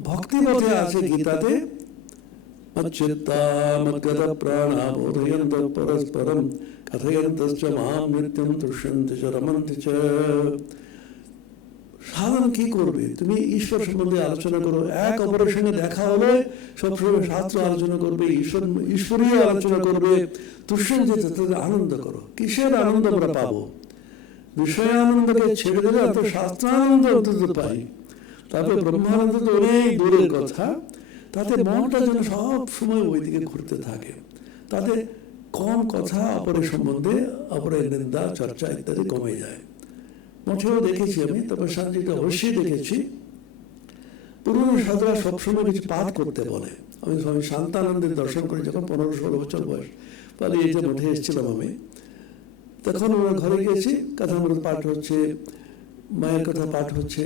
ভক্তিপথে আছে গীতাতে মচ্চিত্তা মদ্গত প্রাণা বোধয়ন্ত পরস্পরম কথয়ন্তশ্চ মাম নিত্যম তুষ্যন্তি চ রমন্তি চ। সাধন কি করবে? তুমি ঈশ্বর সম্বন্ধে আলোচনা করো, এক অপরের সঙ্গে দেখা হলে সবসময় শাস্ত্র আলোচনা করবে, ঈশ্বরীয় আলোচনা করবে, তুষ্যন্তি চ, আনন্দ করো। কিসের আনন্দ আমরা পাবো? বিষয় আনন্দকে ছেড়ে দিলে আমরা শাস্ত্রানন্দ অন্তত পাই। তারপরে ব্রহ্মানন্দ তো অনেক দূরের কথা। তাতে মনটা যেন সব সময় ওইদিকে ঘুরতে থাকে, তাতে কম কথা, অপরের সম্বন্ধে, অপরের নিন্দা চর্চা ইত্যাদি কমে যায়। মঠেও দেখেছি আমি, তবে শান্তিতে অবশ্যই দেখেছি, পুরনো সাধুরা সবসময় কিছু পাঠ করতে বলে। আমি স্বামী শান্তানন্দের দর্শন করি যখন 15-16 বছর বয়স, তাহলে এই যে মঠে এসেছিলাম আমি, তখন ওনার ঘরে গিয়েছি, কথামৃত পাঠ হচ্ছে, মায়ের কথা পাঠ হচ্ছে।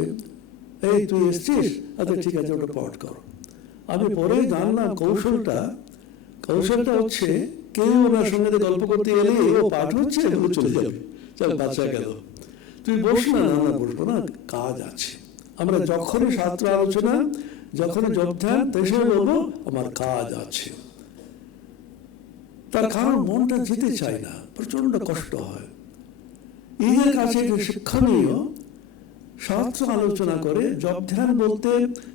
এই তুই এসছিস, আচ্ছা ঠিক আছে, ওটা পাঠ করো। আমি পরে জানলাম কৌশলটা হচ্ছে, কেউ ওনার সঙ্গে গল্প করতে গেলে ও পাঠ হচ্ছে, ও চলে যাবে, চল বাচ্চা গেল, তুই বস না। না বসবো না, কাজ আছে। আমরা যখনই শাস্ত্র আলোচনা, যখনই জপ ধ্যান, তখন বলবো আমার কাজ আছে। তার কারণ মনটা যেতে চায় না, প্রচন্ড কষ্ট হয়। এদের কাছে শিক্ষণীয় শাস্ত্র আলোচনা করে জপ ধ্যান বলতে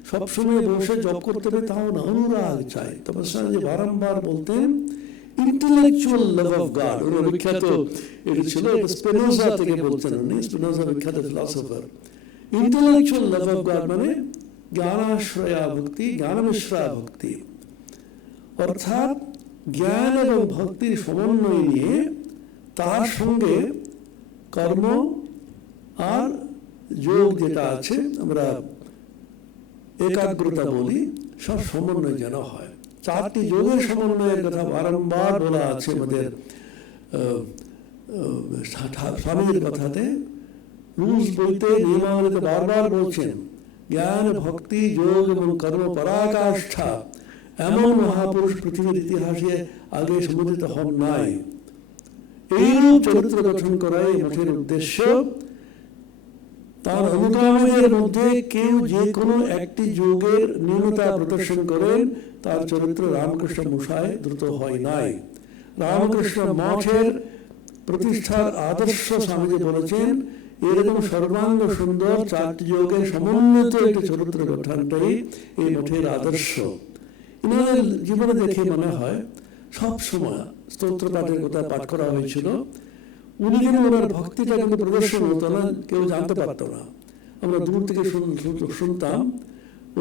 সবসময় বসে জপ করতে হবে তাও না, অনুরাগ চাই। তবে যে বারংবার বলতেন ইন্টেলেকচুয়াল লাভ অফ গড। ওনার বিখ্যাত এটা ছিল, স্পিনোজা থেকে বলছেন উনি, স্পিনোজা বিখ্যাত philosopher. Intellectual love of god মানে জ্ঞানাশ্রয়া ভক্তি, জ্ঞানমিশ্রা ভক্তি, অর্থাৎ জ্ঞান এবং ভক্তির সমন্বয় নিয়ে তার সঙ্গে কর্ম আর যোগ যেটা আছে, আমরা একাগ্রতা বলি, সব সমন্বয় যেন হয়। 4টি যোগের সমন্বয়ের কথা বারংবার বলা আছে আমাদের স্বামীর কথাতে। রুলস বলতে, নিয়মাবলীতে বারবার বলছেন জ্ঞান, ভক্তি, যোগ এবং কর্ম পরাকাষ্ঠা এমন মহাপুরুষ পৃথিবীর ইতিহাসে আগে সমুদিত হন নাই। এইরূপ চরিত্র গঠন করাই মঠের উদ্দেশ্য। তার অনুগামীদের মধ্যে কেউ যে কোনো একটি যোগের ন্যূনতা প্রদর্শন করেন, তার চরিত্র রামকৃষ্ণ মশায় দ্রুত হয় নাই। রামকৃষ্ণ মঠের প্রতিষ্ঠার আদর্শ স্বামীজি বলেছেন, এরকম সর্বাঙ্গ সুন্দর 4টি যোগের সমন্বিত একটি চরিত্র গঠনটাই এই মঠের আদর্শ। ইনাদের জীবনে দেখে মনে হয় সব সময় স্তোত্র পাঠের কথা পাঠ করা হয়েছিল। উনি কিন্তু ওনার ভক্তিটা কিন্তু প্রদর্শন হতো না, কেউ জানতে পারত না। আমরা দূর থেকে শুনতাম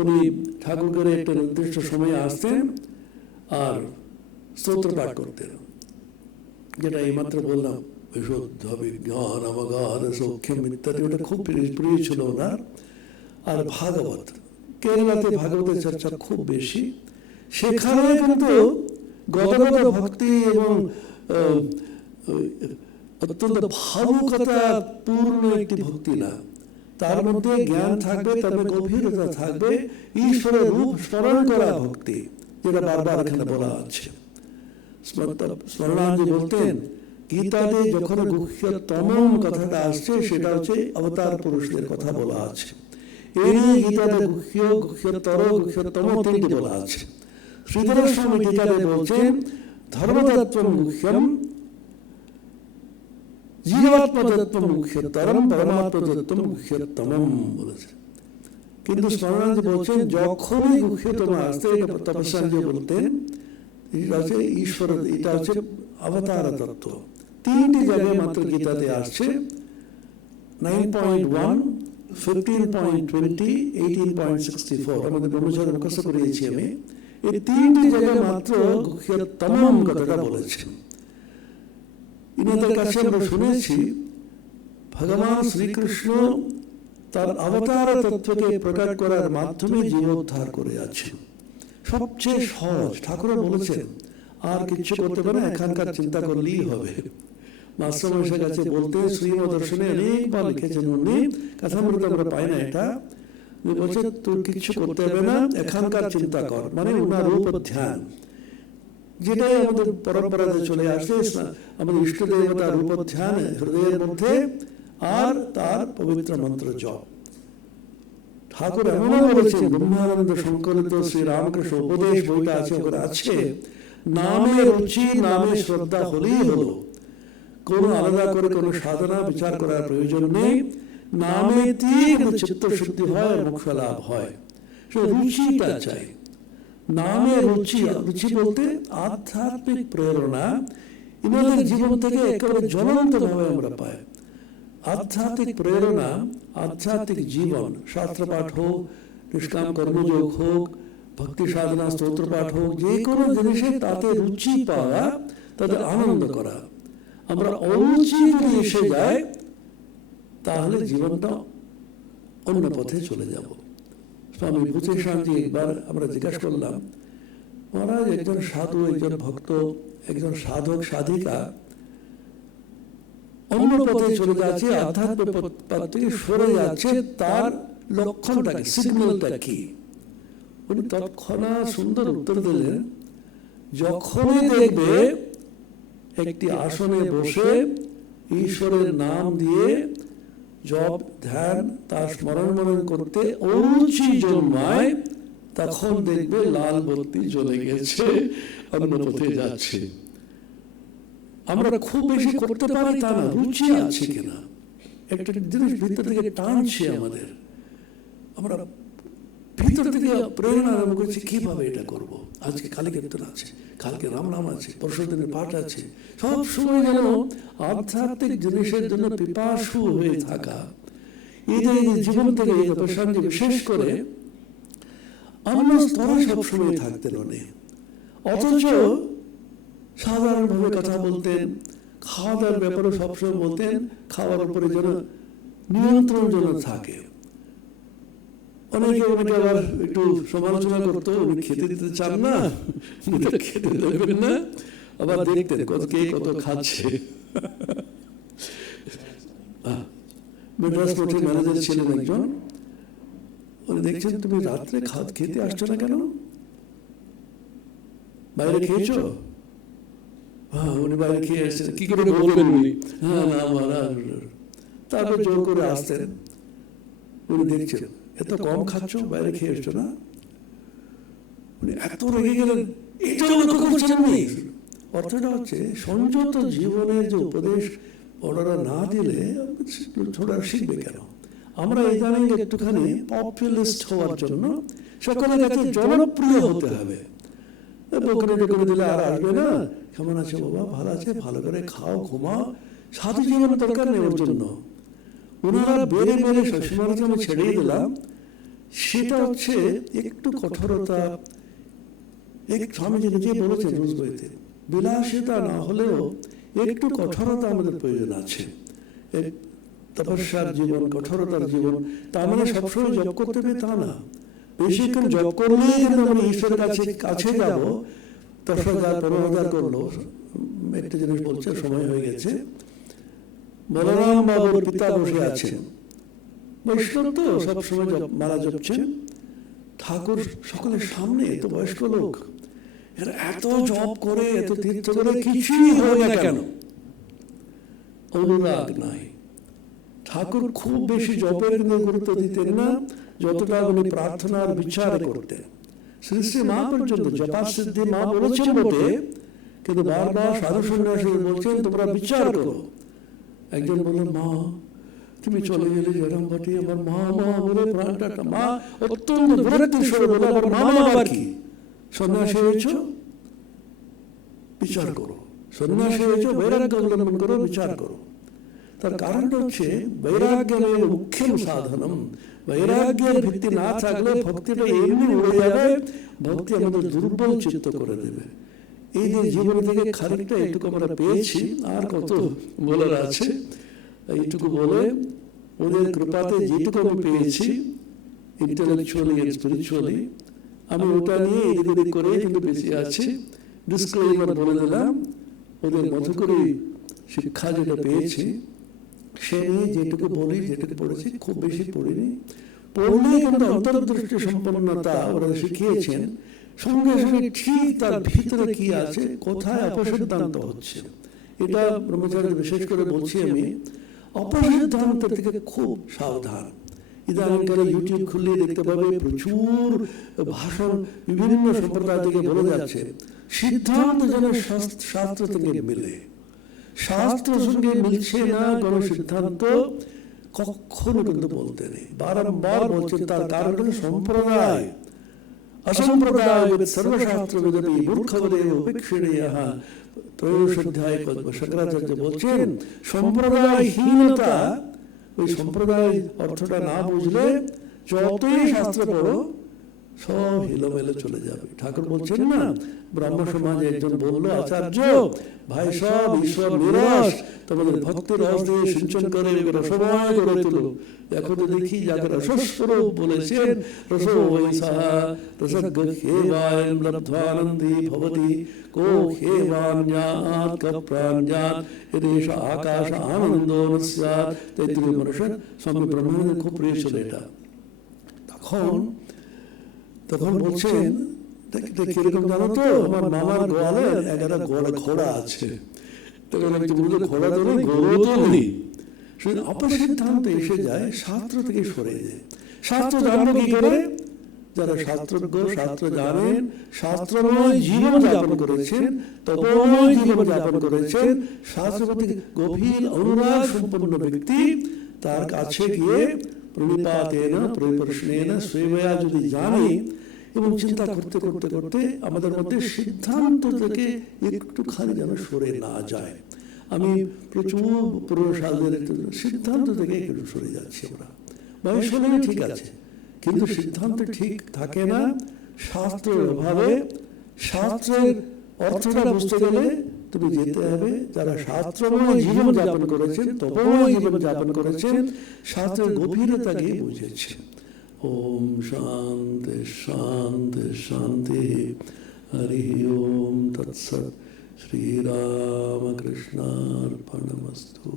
উনি ঠাকুরের একটা নির্দিষ্ট সময়ে আসতেন আর স্তোত্র পাঠ করতেন, যেটা এইমাত্র বললাম, বিশুদ্ধ বিজ্ঞান অবগাধ সৌখ্যম ইত্যাদি, ওটা খুব প্রিয় ছিল ওনার। আর ভাগবত, কেরালাতে ভাগবতের চর্চা খুব বেশি। সেখানে কিন্তু গদগদ ভক্তি এবং অত্যন্ত ভাবুকতা পূর্ণ একটি ভক্তি না, তার মধ্যে জ্ঞান থাকবে, তার মধ্যে গভীরতা থাকবে, ঈশ্বরের রূপ স্মরণ করা ভক্তি, যেটা বারবার এখানে বলা আছে। স্মরণানন্দজি বলতেন, গীতাতে যখন গুহ্যতম কথাটা আসছে, সেটা হচ্ছে অবতার পুরুষদের কথা বলা আছে। এই গীতাতে গুহ্য, গুহ্যতর, গুহ্যতম 3টি বলা আছে। শ্রীধর স্বামী গীতাতে বলছেন ধর্মতত্ত্বম গুহ্যম, জীবাত্মতত্ত্বম গুহ্যতরম, পরমাত্মতত্ত্বম গুহ্যতমম বলেছে। কিন্তু স্মরণানন্দজি বলছেন যখনই গুহ্যতম আসতে, এটা তপস্যানন্দজি বলতেন, এটা হচ্ছে ঈশ্বর, এটা হচ্ছে অবতার তত্ত্ব। 3টি জায়গায় মাত্র গীতাতে আসছে, 9.1, 15.20, 18.64। আমাদের ব্রহ্মচারী মুখস্থ করিয়েছি আমি। এই 3টি জায়গায় মাত্র গুহ্যতম কথাটা বলেছেন। ইনাদের কাছে আমরা শুনেছি ভগবান শ্রীকৃষ্ণ তার অবতার তত্ত্বকে প্রকাশ করার মাধ্যমে জীবোদ্ধার করে আছেন। সবচেয়ে সহজ, ঠাকুর বলেছেন আর কিছু করতে পারে না, এখানকার চিন্তা করলেই হবে। মাস্টারমশাইয়ের কাছে বলতে শ্রীমদ দর্শনে অনেকবার লিখেছেন উনি, কথামৃত আমরা পাই না এটা। উনি বলছেন তোর কিছু করতে হবে না, এখানকার চিন্তা কর, মানে ওনার রূপ ধ্যান, যেটাই আমাদের পরম্পরাতে চলে আসে, আমাদের ইষ্ট দেবতার রূপ ধ্যান হৃদয়ের মধ্যে, আর তার পবিত্র মন্ত্র জপ। ঠাকুর এমনও বলেছেন, ব্রহ্মানন্দ সংকলিত শ্রী রামকৃষ্ণ উপদেশ বইটা আছে, ওখানে আছে নামে রুচি নামে শ্রদ্ধা হলেই হলো, কোনো আলাদা করে কোনো সাধনা বিচার করার প্রয়োজন নেই, নামেতেই চিত্ত শুদ্ধি হয়, মোক্ষ লাভ হয়। রুচিটা চাই, নামে রুচি, রুচি বলতে আধ্যাত্মিক প্রেরণা ইনাদের জীবন থেকে একেবারে জ্বলন্ত ভাবে আমরা পাই। আধ্যাত্মিক প্রেরণা, আধ্যাত্মিক জীবন, শাস্ত্র পাঠ হোক, নিষ্কাম কর্মযোগ হোক, ভক্তি সাধনা স্তোত্র পাঠ হোক, যে কোনো জিনিসে তাতে রুচি পাওয়া, তাতে আনন্দ করা। আমরা অরুচি যদি এসে যায় তাহলে জীবনটা অন্য পথে চলে যাব। স্বামী ভূতেশানজি একবার আমরা জিজ্ঞাসা করলাম, মহারাজ একজন সাধু, একজন ভক্ত, একজন সাধক সাধিকা অন্য পথে চলে যাচ্ছে, আধ্যাত্মিক পথ থেকে সরে যাচ্ছে, তার লক্ষণটা কি, সিগন্যালটা কি? উনি তৎক্ষণাৎ সুন্দর উত্তর দিলেন, যখনই দেখবে একটি আসনে বসে ঈশ্বরের নাম দিয়ে জপ ধ্যান তার স্মরণ মনন করতে অরুচি জন্মায়, তখন দেখবে লাল বাতি জ্বলে গেছে, অন্য পথে যাচ্ছে। আমরা খুব বেশি করতে পারি তা না, রুচি আছে কিনা, একটা জিনিস ভিতর থেকে টানছে আমাদের, আমরা ভিতর থেকে প্রেরণা আরম্ভ করছি, কিভাবে এটা করবো, আজকে কালী কীর্তন আছে, কালকে রাম নাম আছে, পরশু দিনের পাঠ আছে, সব সময় যেন আধ্যাত্মিক জিনিসের জন্য পিপাসু হয়ে থাকা। এদের জীবন থেকে প্রশান্তি বিশেষ করে অন্য স্তরে সবসময় থাকতেন উনি, অথচ সাধারণভাবে কথা বলতেন, খাওয়া দাওয়ার ব্যাপারে সবসময় বলতেন, খাওয়ার উপরে যেন নিয়ন্ত্রণ যেন থাকে। অনেকে ওনাকে আবার একটু সমালোচনা করতো, উনি খেতে দিতে চান না, খেতে দেবেন না, আবার দেখতেন কে কত খাচ্ছে। মেড্রাস মঠের ম্যানেজার ছিলেন একজন, উনি দেখছেন তুমি রাত্রে খেতে আসছো না কেন, বাইরে খেয়েছো? হ্যাঁ, উনি বাইরে খেয়ে এসেছেন। কি করে বলবেন উনি? হ্যাঁ না মহারাজ। তারপর জোর করে আসতেন, উনি দেখছেন এত কম খাচ্ছ, বাইরে খেয়ে এসছো না। উনি এত রেগে গেলেন, এটাও লক্ষ্য করছেন না। অর্থটা হচ্ছে সংযত জীবনের যে উপদেশ ওনারা না দিলে ছোটরা শিখবে কেন? আমরা ইদানিং একটুখানি পপুলিস্ট হওয়ার জন্য সকলের কাছে জনপ্রিয় হতে হবে, বকরে ডকরে দিলে আর আসবে না, কেমন আছে বাবা, ভালো আছে, ভালো করে খাও ঘুমাও, সাধু জীবন দরকার নেই ওর জন্য। ওনারা বেড়ে বেড়ে সবসময় আমি ছেড়েই দিলাম, সেটা হচ্ছে একটু কঠোরতা। স্বামীজি নিজে বলেছেন রোজ বইতে, বিলাসিতা না হলেও একটু কঠোরতা আমাদের প্রয়োজন আছে। তপস্যার জীবন, কঠোরতার জীবন, তার মানে সবসময় জপ করতে হবে তা না। বেশিক্ষণ জপ করলেই কিন্তু আমরা ঈশ্বরের কাছে যাবো। 10,000 15,000 করলো। একটা জিনিস বলছে, সময় হয়ে গেছে। বলরাম বাবুর পিতা বসে আছেন, বৈষ্ণব তো সবসময় মালা জপছেন, ঠাকুর সকলের সামনে, তো বয়স্ক লোক, এরা এত জপ করে, এত তীর্থ করে, কিছুই হয় না কেন? অনুরাগ নাই। ঠাকুর খুব বেশি জপের গুরুত্ব দিতেন না, যতটা উনি প্রার্থনার বিচার করতেন। শ্রী শ্রী মা পর্যন্ত জপা সিদ্ধি মা বলেছেন বটে, কিন্তু বারবার সাধু সন্ন্যাসী বলছেন তোমরা বিচার করো। একজন বললেন, মা তুমি চলে গেলে যেরকম ঘটে, আমার মা মা বলে প্রাণটা, মা অত্যন্ত বিরক্তির স্বরে বলে, আমার মা আবার কি? সন্ন্যাসী হয়েছ, বিচার করো। সন্ন্যাসী হয়েছ, বৈরাগ্য অবলম্বন করো, বিচার করো। তার কারণটা হচ্ছে বৈরাগ্যের মুখ্য সাধনম। বৈরাগ্যের ভিত্তি না থাকলে ভক্তিটা এমনি উড়ে যাবে, ভক্তি আমাদের দুর্বল চিত্ত করে দেবে। এই যে জীবন থেকে খানিকটা এইটুকু আমরা পেয়েছি, আর কত বলার আছে। এইটুকু বলে ওদের কৃপাতে যেটুকু আমি পেয়েছি ইন্টেলেকচুয়ালি এন্ড স্পিরিচুয়ালি, আমি ওটা নিয়ে এদিক ওদিক করে কিন্তু বেশি আছে। ডিসক্লেইমার বলে দিলাম, ওদের মতো করে শিক্ষা যেটা পেয়েছি সে নিয়ে যেটুকু বলি, যেটুকু পড়েছি, খুব বেশি পড়িনি, পড়লে কিন্তু অন্তর্দৃষ্টি সম্পন্নতা ওরা শিখিয়েছেন, সঙ্গে সঙ্গে ঠিক তার ভিতরে কি আছে, কোথায় অপসিদ্ধান্ত হচ্ছে। এটা ব্রহ্মচারী বিশেষ করে বলছি আমি, অপসিদ্ধান্ত থেকে খুব সাবধান। ইদানিংকালে ইউটিউব খুললে দেখতে পাবে প্রচুর ভাষণ বিভিন্ন সম্প্রদায় থেকে বলে যাচ্ছে সিদ্ধান্ত যেন শাস্ত্র থেকে মিলে। শাস্ত্র সঙ্গে মিলছে না কোন সিদ্ধান্ত কখনো কিন্তু বলতে নেই, বারংবার বলছেন। তার কারণ হল সম্প্রদায়। অসম্প্রদায় সর্বশাস্ত্রবিদপি মূর্খবদেব উপেক্ষণীয়ঃ। ত্রয়োদশ অধ্যায়ে শঙ্করাচার্য বলছেন সম্প্রদায়হীনতা, ওই সম্প্রদায় অর্থটা না বুঝলে যতই শাস্ত্র পড়ো সব হিলোমেলো চলে যাবে। ঠাকুর বলছেন না, ব্রহ্ম সমাজে একজন বলল, আচার্য ভাই সব ঈশ্বর নিরস, তোমাদের ভক্তি রস দিয়ে সিঞ্চন করে রসময় করে তুলো। এখন তো দেখি যাকে রসস্বরূপ বলেছেন, রস বৈশা রসজ্ঞ খেবায়ন লব্ধ্বানন্দী ভবতি কো খেবান্যাৎ কপ্রাণ্যাৎ এদেশ আকাশ আনন্দো ন স্যাৎ। তৈত্তিরীয় উপনিষদ স্বামী ব্রহ্মানন্দের খুব প্রিয় ছিল এটা। তখন বলছেন, কিরকম জানো তো, আমার মামার গোয়ালে 11 ঘোড়া আছে। তখন একটু বললো, ঘোড়া তো নেই, গরু তো নেই। অপসিদ্ধান্ত এসে যায়, শাস্ত্র থেকে সরে যায়। শাস্ত্র জানবো কি করে? যারা শাস্ত্রজ্ঞ, শাস্ত্র জানেন, শাস্ত্রময় জীবন যাপন করেছেন, তপময় জীবন যাপন করেছেন, শাস্ত্রের প্রতি গভীর অনুরাগ সম্পন্ন ব্যক্তি, তার কাছে গিয়ে প্রণিপাতেন পরিপ্রশ্নেন সেবয়া যদি জানি এবং চিন্তা করতে করতে করতে আমাদের মধ্যে সিদ্ধান্ত থেকে একটুখানি যেন সরে না যায়। আমি প্রচুর পুরুষালদের সিদ্ধান্ত থেকে একটু সরে যাচ্ছি। আমরা বয়স হলে ঠিক আছে, কিন্তু সিদ্ধান্ত ঠিক থাকে না শাস্ত্রের অভাবে। শাস্ত্রের অর্থটা বুঝতে গেলে তুমি যেতে হবে যারা শাস্ত্রময় জীবন যাপন করেছেন, তপময় জীবন যাপন করেছেন, শাস্ত্রের গভীরতা গিয়ে বুঝেছেন। ওম শান্তি শান্তি শান্তি। হরি ওম তৎসৎ। শ্রীরামকৃষ্ণার্পণমস্তু।